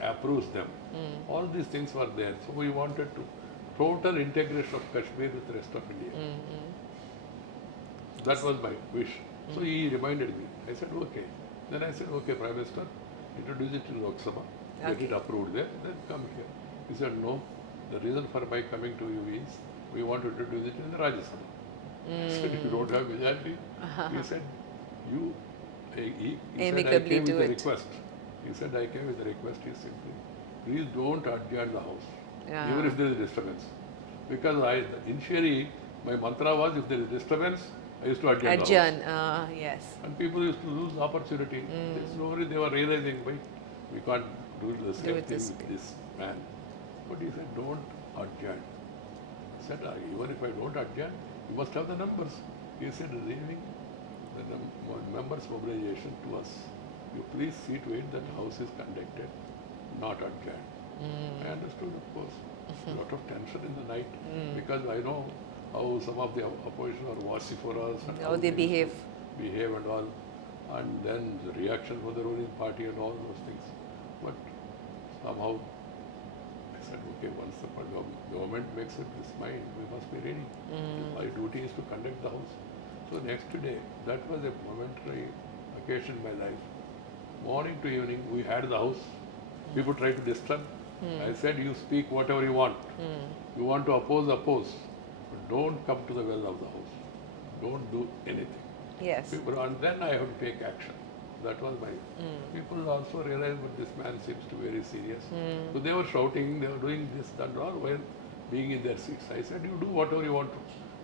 approves them. All these things were there. So we wanted to total integration of Kashmir with the rest of India. That was my wish. So he reminded me. I said, okay. Then I said, okay, Prime Minister, introduce it to Lok Sabha. Get it approved there, then come here. He said, no. The reason for my coming to you is we want to introduce it in the Rajya Sabha. I said, you don't have majority? He said, you, he said, I Amicably came do with a it. request. He said, I came with a request, he simply, please don't adjourn the house, Yeah. even if there is disturbance. Because initially, my mantra was, if there is disturbance, I used to adjourn the house. Adjourn, yes. And people used to lose the opportunity. Slowly they were realizing, why we can't do the same it thing this with this man. But he said, don't adjourn. He said, even if I don't adjourn, you must have the numbers. He said, leaving the members' mobilization to us. You please see to it that the house is conducted, not adjourned. I understood, of course. A lot of tension in the night because I know how some of the opposition are vociferous and How they used to behave. and all. And then the reaction from the ruling party and all those things. But somehow I said, okay, once the government makes up its mind, we must be ready. My duty is to conduct the house. So next day, that was a momentary occasion in my life. Morning to evening, we had the house. People tried to disturb. I said, you speak whatever you want. You want to oppose, oppose. But don't come to the well of the house. Don't do anything. Yes. People, and then I have to take action. That was my... People also realized that this man seems to be very serious. So they were shouting, they were doing this, that, and all, while being in their seats. I said, you do whatever you want to,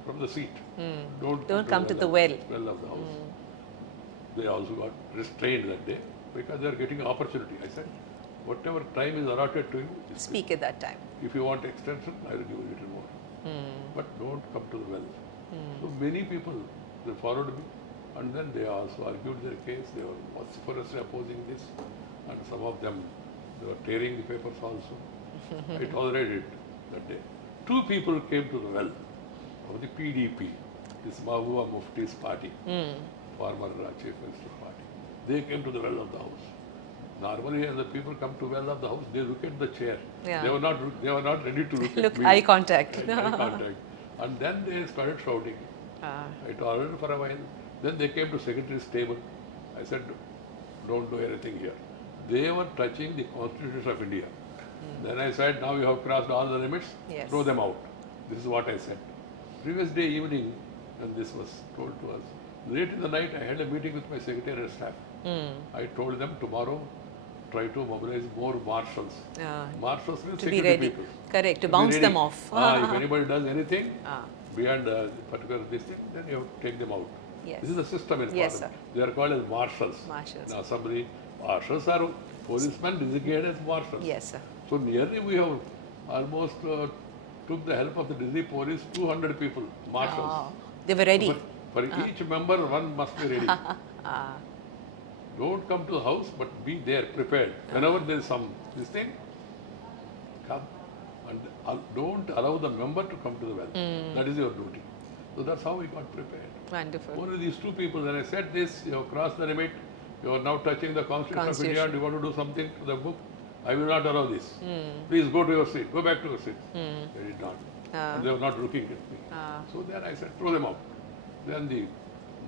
from the seat. Don't come to the well. Well of the house. They also got restrained that day because they are getting opportunity. I said, whatever time is allotted to you, Speak at that time. if you want extension, I will give you a little more. But don't come to the well. So many people, they followed me, and then they also argued their case. They were vociferously opposing this, and some of them, they were tearing the papers also. I tolerated it that day. Two people came to the well of the PDP, this Mahbooba Mufti's party, former Chief Minister party. They came to the well of the house. Normally, when the people come to well of the house, they look at the chair. Yeah. They were not ready to look Look, at me. eye contact. Eye contact. And then they started shouting. I tolerated for a while. Then they came to secretary's table. I said, don't do anything here. They were touching the Constitution of India. Then I said, now you have crossed all the limits, Yes. throw them out. This is what I said. Previous day evening, when this was told to us, late in the night I had a meeting with my secretary and staff. I told them tomorrow, try to mobilize more marshals. Marshals means To be security ready. people. Correct, to be bounce ready. them off. If anybody does anything beyond particular this thing, then you have to take them out. Yes. This is the system in Yes, Parliament. They are called as marshals. Marshals. In assembly, marshals are policemen designated as marshals. Yes, sir. So nearly we have almost took the help of the Delhi police, 200 people, marshals. They were ready. For each member, one must be ready. Don't come to the house, but be there, prepared. Whenever there is this thing, come. And don't allow the member to come to the well. That is your duty. So that's how we got prepared. Wonderful. Only these two people, when I said this, you have crossed the limit, you are now touching the Constitution of India and you want to do something to the book, I will not allow this. Please go to your seat, go back to your seat. They did not. And they were not looking at me. So then I said, throw them out. Then the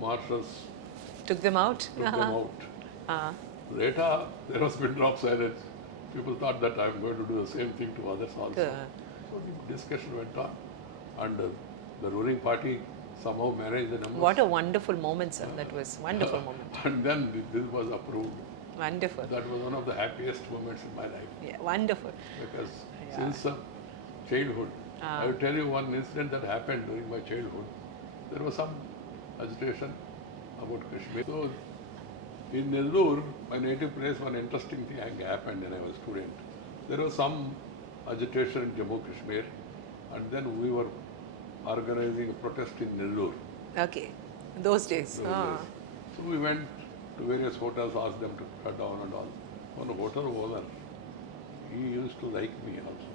marshals Took them out? took them out. Later, there was pin drop silence. People thought that I am going to do the same thing to others also. Good. So the discussion went on. And the ruling party somehow managed the numbers. What a wonderful moment, sir. That was wonderful moment. And then this was approved. Wonderful. That was one of the happiest moments in my life. Yeah, wonderful. Because since childhood, I will tell you one incident that happened during my childhood. There was some agitation about Kashmir. So in Nellore, my native place, one interesting thing happened when I was a student. There was some agitation in Jammu Kashmir, and then we were organizing a protest in Nellore. Okay. Those days. Those days. So we went to various hotels, asked them to cut down and all. One hotel owner, he used to like me also.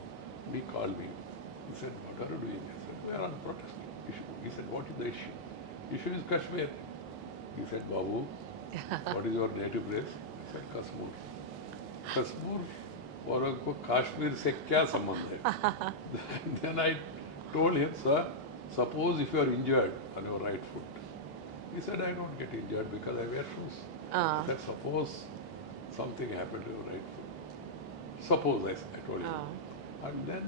He called me. He said, what are you doing? I said, we are on protest issue. He said, what is the issue? Issue is Kashmir. He said, Babu, what is your native place? I said, Kashmir. Kashmir, औरों को Kashmir से क्या संबंध है? Then I told him, sir, suppose if you are injured on your right foot. He said, I don't get injured because I wear shoes. I said, suppose something happened to your right foot. Suppose, I told him. And then,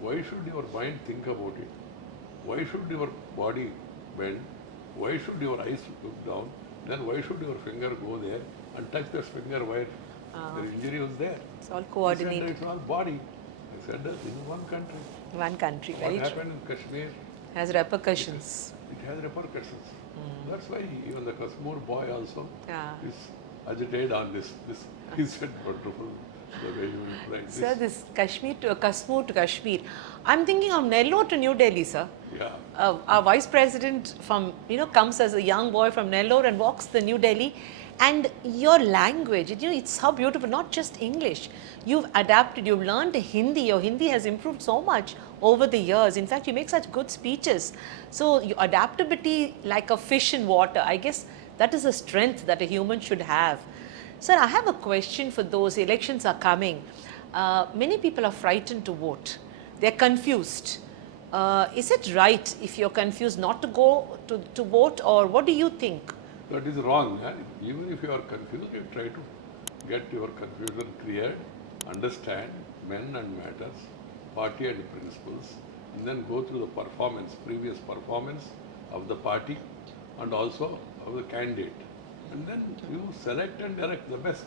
why should your mind think about it? Why should your body bend, why should your eyes look down? Then why should your finger go there and touch this finger where the injury was there? It's all He said, coordinated. it's all body. I said, this is one country. One country, What very true. happened in Kashmir? Has repercussions. It has repercussions. That's why even the Kashmir boy also Yeah. is agitated on this. He said, wonderful, the way you explained Sir, this. this Kashmir to Kashmir. I'm thinking of Nellore to New Delhi, sir. Yeah. Our vice president from, comes as a young boy from Nellore and walks the New Delhi. And your language, it's so beautiful, not just English. You've adapted, you've learned Hindi. Your Hindi has improved so much over the years. In fact, you make such good speeches. So your adaptability like a fish in water, I guess that is a strength that a human should have. Sir, I have a question for those. Elections are coming. Many people are frightened to vote. They're confused. Is it right if you're confused not to go to vote, or what do you think? That is wrong. Even if you are confused, you try to get your confusion cleared, understand men and matters, party and principles, and then go through the previous performance of the party and also of the candidate. And then you select and elect the best.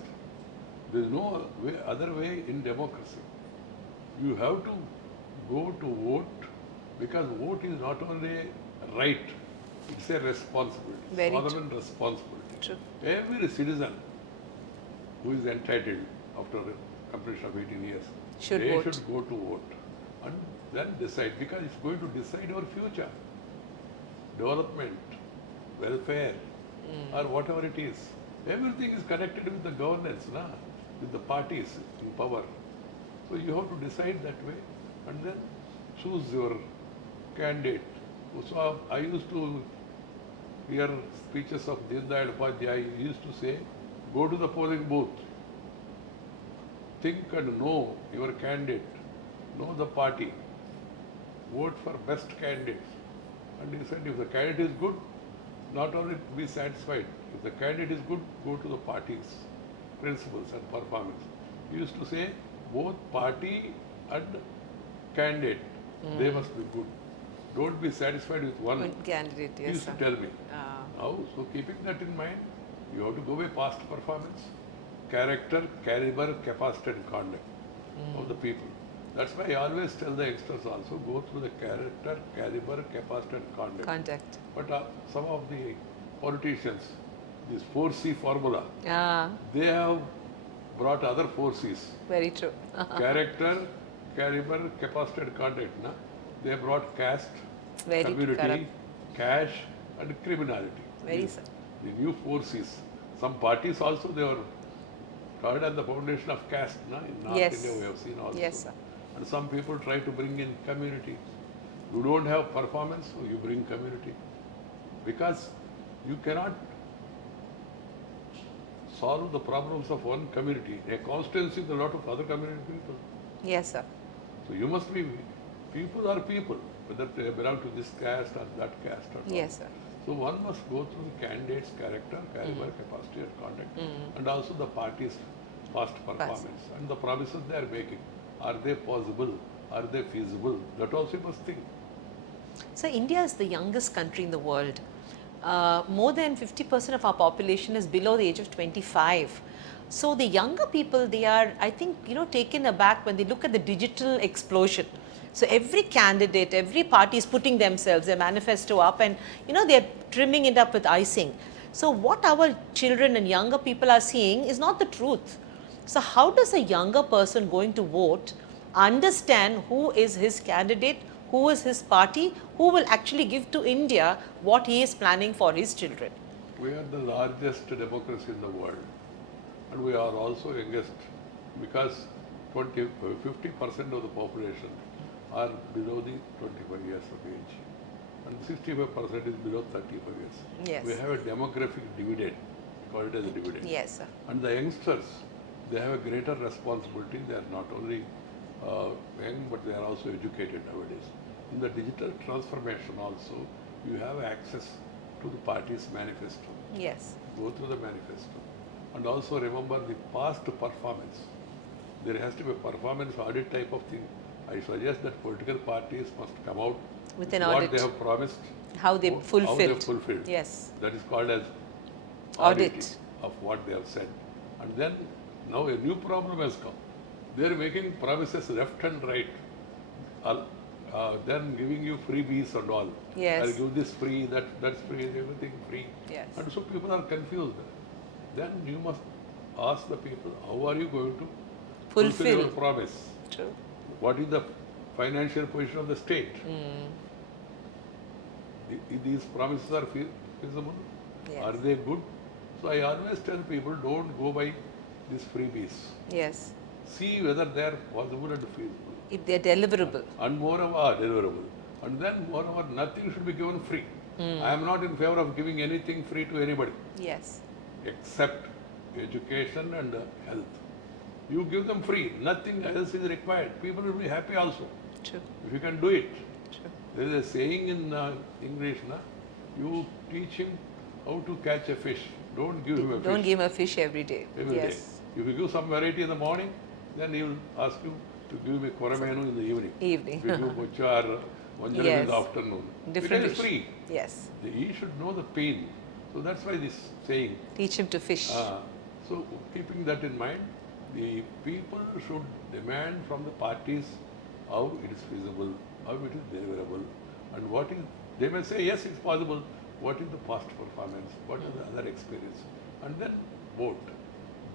There is no other way in democracy. You have to go to vote, because vote is not only a right, it's a responsibility, Very sovereign responsibility. True. Every citizen who is entitled after completion of 18 years, Should they vote. should go to vote and then decide, because it's going to decide our future, development, welfare, or whatever it is. Everything is connected with the governance, with the parties in power. So you have to decide that way and then choose your candidate. So I used to hear speeches of Dindayal Upadhyay. He used to say, go to the polling booth, think and know your candidate, know the party, vote for best candidates. And he said, if the candidate is good, not only be satisfied, if the candidate is good, go to the party's principles and performance. He used to say, both party and candidate, they must be good. Don't be satisfied with one. One candidate, He yes, used sir. to tell me. Now, so keeping that in mind, you have to go by past performance, character, caliber, capacity and conduct of the people. That's why I always tell the youngsters also, go through the character, caliber, capacity and conduct. Contact. But some of the politicians, this 4C formula, Ah, they have brought other 4Cs. very true. Character, caliber, capacity and conduct. They brought caste, Very community, corrupt. cash and criminality. Very, These- sir. The new 4Cs. Some parties also, they were started on the foundation of caste. In North Yes. India we have seen also. Yes, sir. And some people try to bring in community. You don't have performance, so you bring community. Because you cannot solve the problems of one community. A constituency with a lot of other community people. Yes, sir. So you must be, people are people, whether they belong to this caste or that caste or not. Yes, sir. So one must go through the candidate's character, caliber, capacity and conduct, and also the party's past performance and the promises they are making. Are they possible? Are they feasible? That also you must think. So India is the youngest country in the world. More than 50% of our population is below the age of 25. So the younger people, they are, I think, taken aback when they look at the digital explosion. So every candidate, every party is putting themselves, their manifesto up, and they're trimming it up with icing. So what our children and younger people are seeing is not the truth. So how does a younger person going to vote understand who is his candidate, who is his party, who will actually give to India what he is planning for his children? We are the largest democracy in the world, and we are also youngest, because 50% of the population are below the 25 years of age, and 65% is below 35 years. Yes. We have a demographic dividend, call it as a dividend. Yes, sir. And the youngsters, they have a greater responsibility. They are not only young, but they are also educated nowadays. In the digital transformation also, you have access to the party's manifesto. Yes. Go through the manifesto. And also remember the past performance. There has to be a performance audit type of thing. I suggest that political parties must come out With an what audit. they have promised, How they how fulfilled. they have fulfilled. Yes. That is called as Audit. auditing of what they have said. And then now a new problem has come. They are making promises left and right. Then giving you freebies and all. Yes. I'll give this free, that's free, everything free. Yes. And so people are confused. Then you must ask the people, how are you going to fulfill your promise? True. What is the financial position of the state? These promises are feasible? Yes. Are they good? So I always tell people, don't go by these freebies. Yes. See whether they are possible and feasible. If they are deliverable. And moreover, deliverable. And then moreover, nothing should be given free. I am not in favor of giving anything free to anybody. Yes. Except education and health. You give them free, nothing else is required. People will be happy also. True. If you can do it. True. There is a saying in English, you teach him how to catch a fish. Don't give him a fish. Don't give him a fish every day. Every yes. day. If you give some variety in the morning, then he will ask you to give me koramenu in the evening. Evening. If you give bochar, vanjaram Yes. in the afternoon. Different Because it's dish. free. Yes. He should know the pain. So that's why this saying. Teach him to fish. So keeping that in mind, the people should demand from the parties how it is feasible, how it is deliverable, and what is, they may say yes, it's possible, what is the past performance, what is the other experience, and then vote.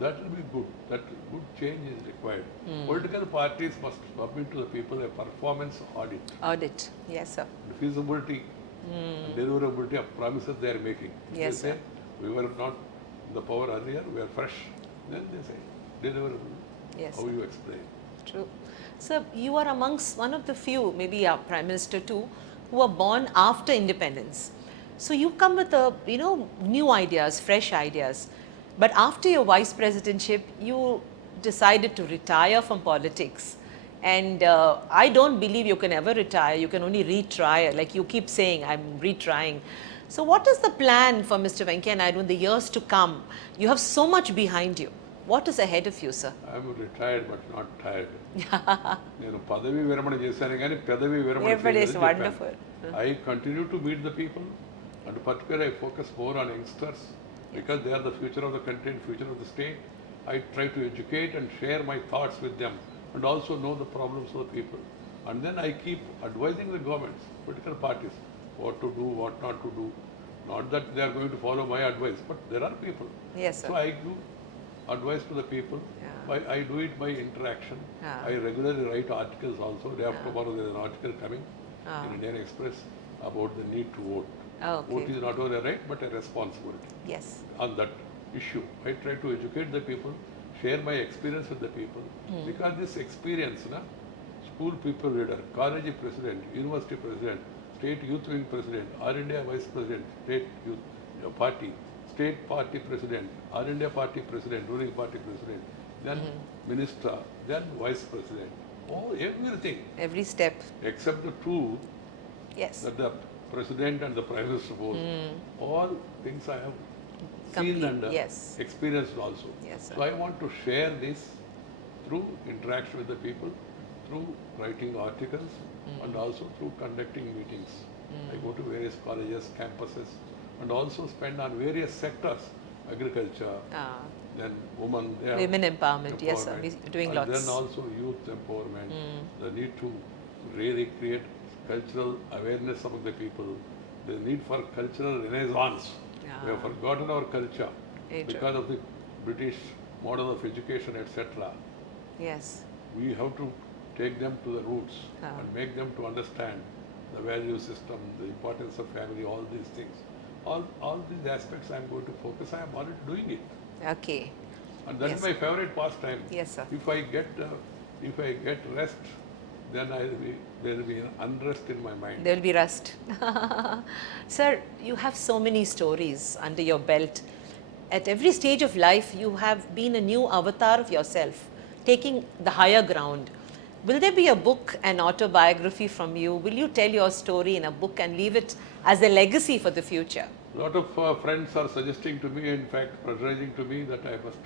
That will be good, that good change is required. Political parties must submit to the people a performance audit. Audit, yes sir. The feasibility and deliverability of promises they are making. If Yes, they say, sir. we were not in the power earlier, we are fresh, then they say, deliverable. Yes, How sir. you explain? True. Sir, you are amongst one of the few, maybe our Prime Minister too, who are born after independence. So you come with new ideas, fresh ideas. But after your vice presidentship, you decided to retire from politics. And I don't believe you can ever retire. You can only retry. Like you keep saying, I'm retrying. So what is the plan for Mr. Venkaiah Naidu in the years to come? You have so much behind you. What is ahead of you, sir? I am retired but not tired. నేను పదవి విరమణ చేశాను కానీ పెదవి విరమణ Everybody is చేయలేదని wonderful. చెప్పాను. I continue to meet the people and particularly I focus more on youngsters because they are the future of the country and future of the state. I try to educate and share my thoughts with them and also know the problems of the people. And then I keep advising the governments, political parties, what to do, what not to do. Not that they are going to follow my advice, but there are people. Yes, sir. So I give advice to the people. Yeah. I do it by interaction. Yeah. I regularly write articles also. Day after tomorrow there is an article coming in Indian Express about the need to vote. Okay. Vote is not only a right but a responsibility. Yes. On that issue, I try to educate the people, share my experience with the people. Because this experience, school people leader, college president, university president, state youth wing president, All India vice president, state youth party, state party president, All India party president, ruling party president, then minister, then vice president. Oh, everything. Every step. Except the two, Yes. that the president and the prime minister both. All things I have Complete, seen and yes. experienced also. Yes, sir. So I want to share this through interaction with the people, through writing articles and also through conducting meetings. I go to various colleges, campuses and also spend on various sectors, agriculture, then women, Women empowerment, yes sir, empowerment, we're doing and lots. then also youth empowerment, the need to really create cultural awareness among the people, the need for cultural renaissance. We have forgotten our culture Very true. because of the British model of education, etc. Yes. We have to take them to the roots and make them to understand the value system, the importance of family, all these things. All these aspects I am going to focus. I am already doing it. Okay. And that is Yes. my favorite pastime. Yes, sir. If I get rest, then there will be an unrest in my mind. There will be rust. Sir, you have so many stories under your belt. At every stage of life, you have been a new avatar of yourself, taking the higher ground. Will there be a book, an autobiography from you? Will you tell your story in a book and leave it as a legacy for the future? A lot of friends are suggesting to me, in fact, pressurizing to me that I must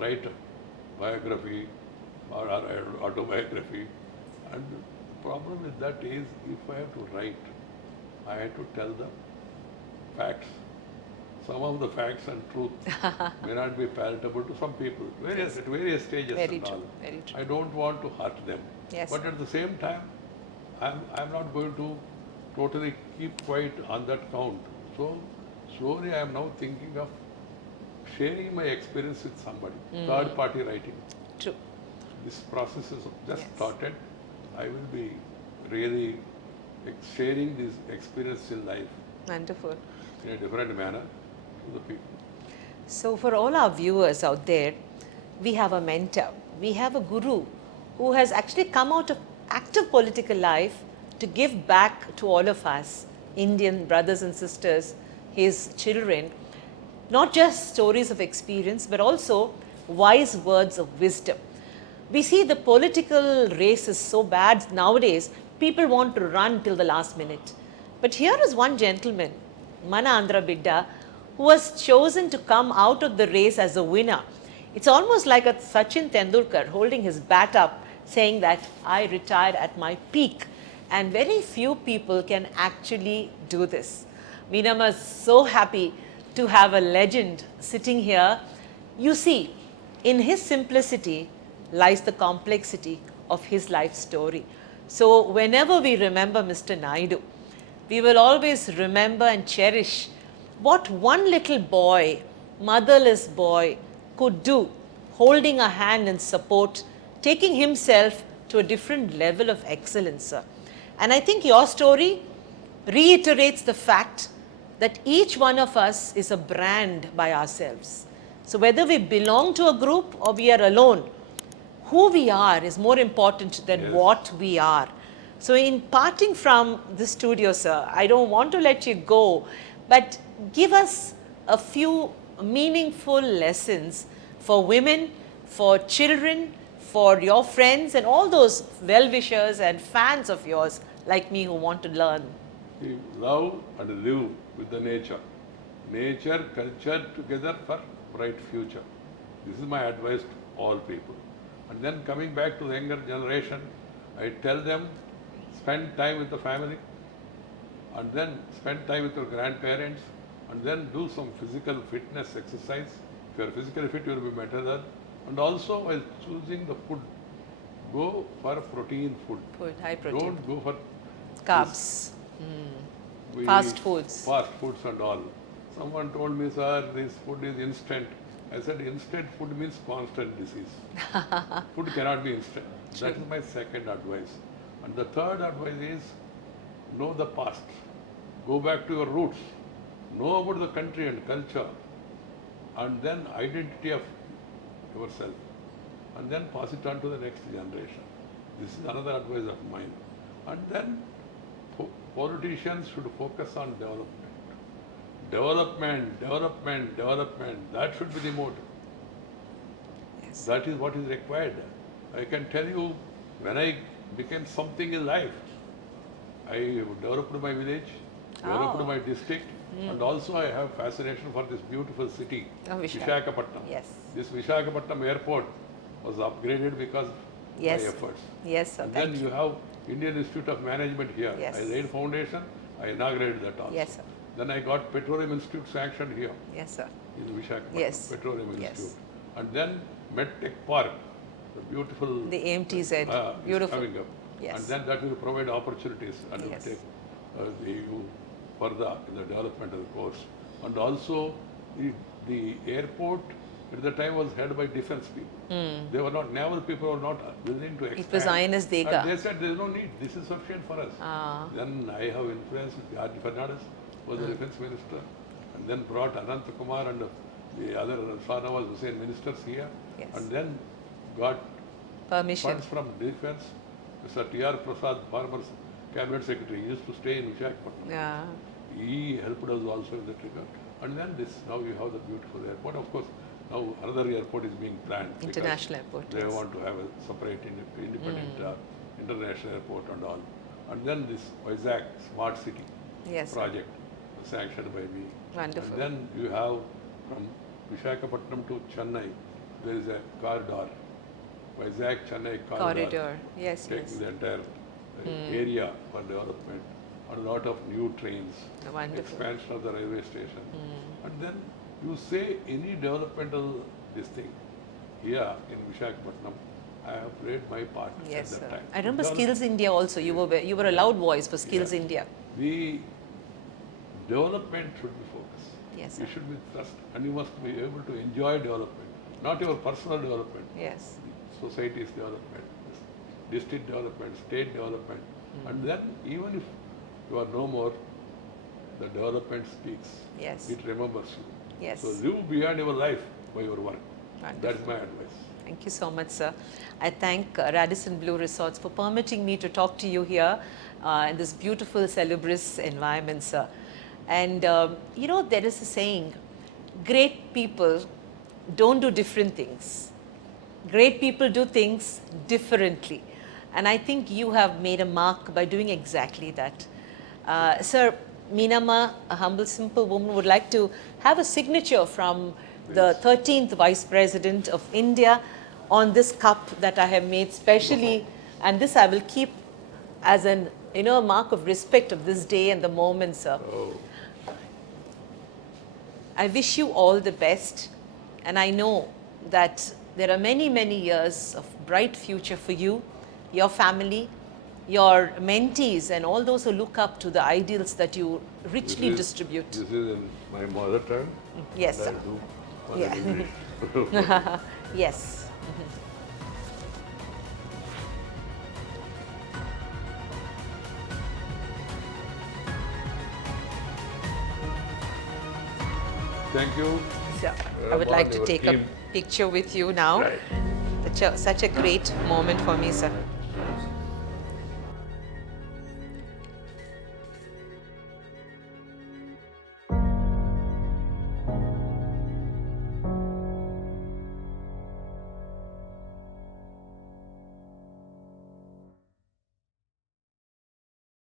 write a biography or autobiography. And the problem with that is, if I have to write, I had to tell them facts. Some of the facts and truth may not be palatable to some people, at various stages Very and true, all. very true. I don't want to hurt them. Yes. But at the same time, I'm not going to totally keep quiet on that count. So slowly I am now thinking of sharing my experience with somebody, third party writing. True. This process is just Yes. started. I will be really sharing this experience in life Wonderful. in a different manner to the people. So, for all our viewers out there, we have a mentor, we have a guru who has actually come out of active political life to give back to all of us, Indian brothers and sisters, his children, not just stories of experience, but also wise words of wisdom. We see the political race is so bad nowadays, people want to run till the last minute. But here is one gentleman, Mana Andhra Bidda, who was chosen to come out of the race as a winner. It's almost like a Sachin Tendulkar holding his bat up, saying that I retired at my peak. And very few people can actually do this. Meenamma is so happy to have a legend sitting here. You see, in his simplicity lies the complexity of his life story. So whenever we remember Mr. Naidu, we will always remember and cherish what one little boy, motherless boy, could do, holding a hand in support, taking himself to a different level of excellence, sir. And I think your story reiterates the fact that each one of us is a brand by ourselves. So whether we belong to a group or we are alone, who we are is more important than what we are. So in parting from the studio, sir, I don't want to let you go, but give us a few meaningful lessons for women, for children, for your friends and all those well-wishers and fans of yours like me who want to learn. We love and live with the nature. Nature, culture together for bright future. This is my advice to all people. And then coming back to the younger generation, I tell them, spend time with the family, and then spend time with your grandparents, and then do some physical fitness exercise. If you are physically fit, you will be better. And also, while choosing the food, go for protein food. Food, high protein. Don't go for Carbs. Fast foods. Fast foods and all. Someone told me, sir, this food is instant. I said, instant food means constant disease. Food cannot be instant. That is my second advice. And the third advice is, know the past. Go back to your roots. Know about the country and culture. And then identity of yourself. And then pass it on to the next generation. This is another advice of mine. And then politicians should focus on development. Development, development, development. That should be the motto. Yes. That is what is required. I can tell you, when I became something in life, I developed my village, developed my district, and also I have fascination for this beautiful city, Visakhapatnam. Yes. This Visakhapatnam airport was upgraded because of my efforts. Yes, sir. And then you have Indian Institute of Management here. Yes. I laid foundation, I inaugurated that also. Yes, sir. Then I got Petroleum Institute sanctioned here Yes, sir. in Visakhapatnam, Yes. Petroleum Yes. Institute. And then MedTech Park, the beautiful The AMTZ. is Beautiful. coming up. Yes. And then that will provide opportunities and will Yes. take you further in the development of the course. And also the airport at the time was held by defense people. They were not, naval people were not willing to expand. It was INS Dega. And they said there is no need, this is sufficient for us. Then I have influenced R.D. Fernandes, was the defense minister, and then brought Anant Kumar and the other Shah Nawaz Hussain ministers here, Yes. and then got Permission. funds from defense. Mr. T.R. Prasad, former cabinet secretary, he used to stay in Visakhapatnam. Yeah. He helped us also in that regard. And then this, now you have the beautiful airport. Of course, now another airport is being planned. because International airport, They yes. want to have a separate independent international airport and all. And then this VIZAG smart city Yes, sir. project sanctioned by me. Wonderful. And then you have from Visakhapatnam to Chennai, there is a corridor, VIZAG Chennai corridor. Corridor. Yes, Taking yes. the entire area for development. a lot of new trains, Wonderful. expansion of the railway station. And then you say any developmental this thing here in Visakhapatnam, I have played my part Yes, at that sir. time. I remember Develop- Skills India also. You were a loud voice for Skills Yeah. India. The development should be focused. Yes, You sir. should be thrust, and you must be able to enjoy development, not your personal development, Yes. society's development, district development, state development, and then even if you are no more, the development speaks. Yes. It remembers you. Yes. So live beyond your life by your work. Wonderful. That is my advice. Thank you so much, sir. I thank Radisson Blue Resorts for permitting me to talk to you here in this beautiful, salubrious environment, sir. And there is a saying, great people don't do different things. Great people do things differently. And I think you have made a mark by doing exactly that. Sir, Meenamma, a humble, simple woman, would like to have a signature from the 13th Vice President of India on this cup that I have made specially, and this I will keep as an a mark of respect of this day and the moment, sir. Oh, I wish you all the best, and I know that there are many, many years of bright future for you, your family, your mentees, and all those who look up to the ideals that you richly distribute. This is in my mother tongue. Yes, and sir. I do one Yeah. in English. Yes. Thank you. So, I would like to Your take a team. picture with you now. Right. Such a great moment for me, sir.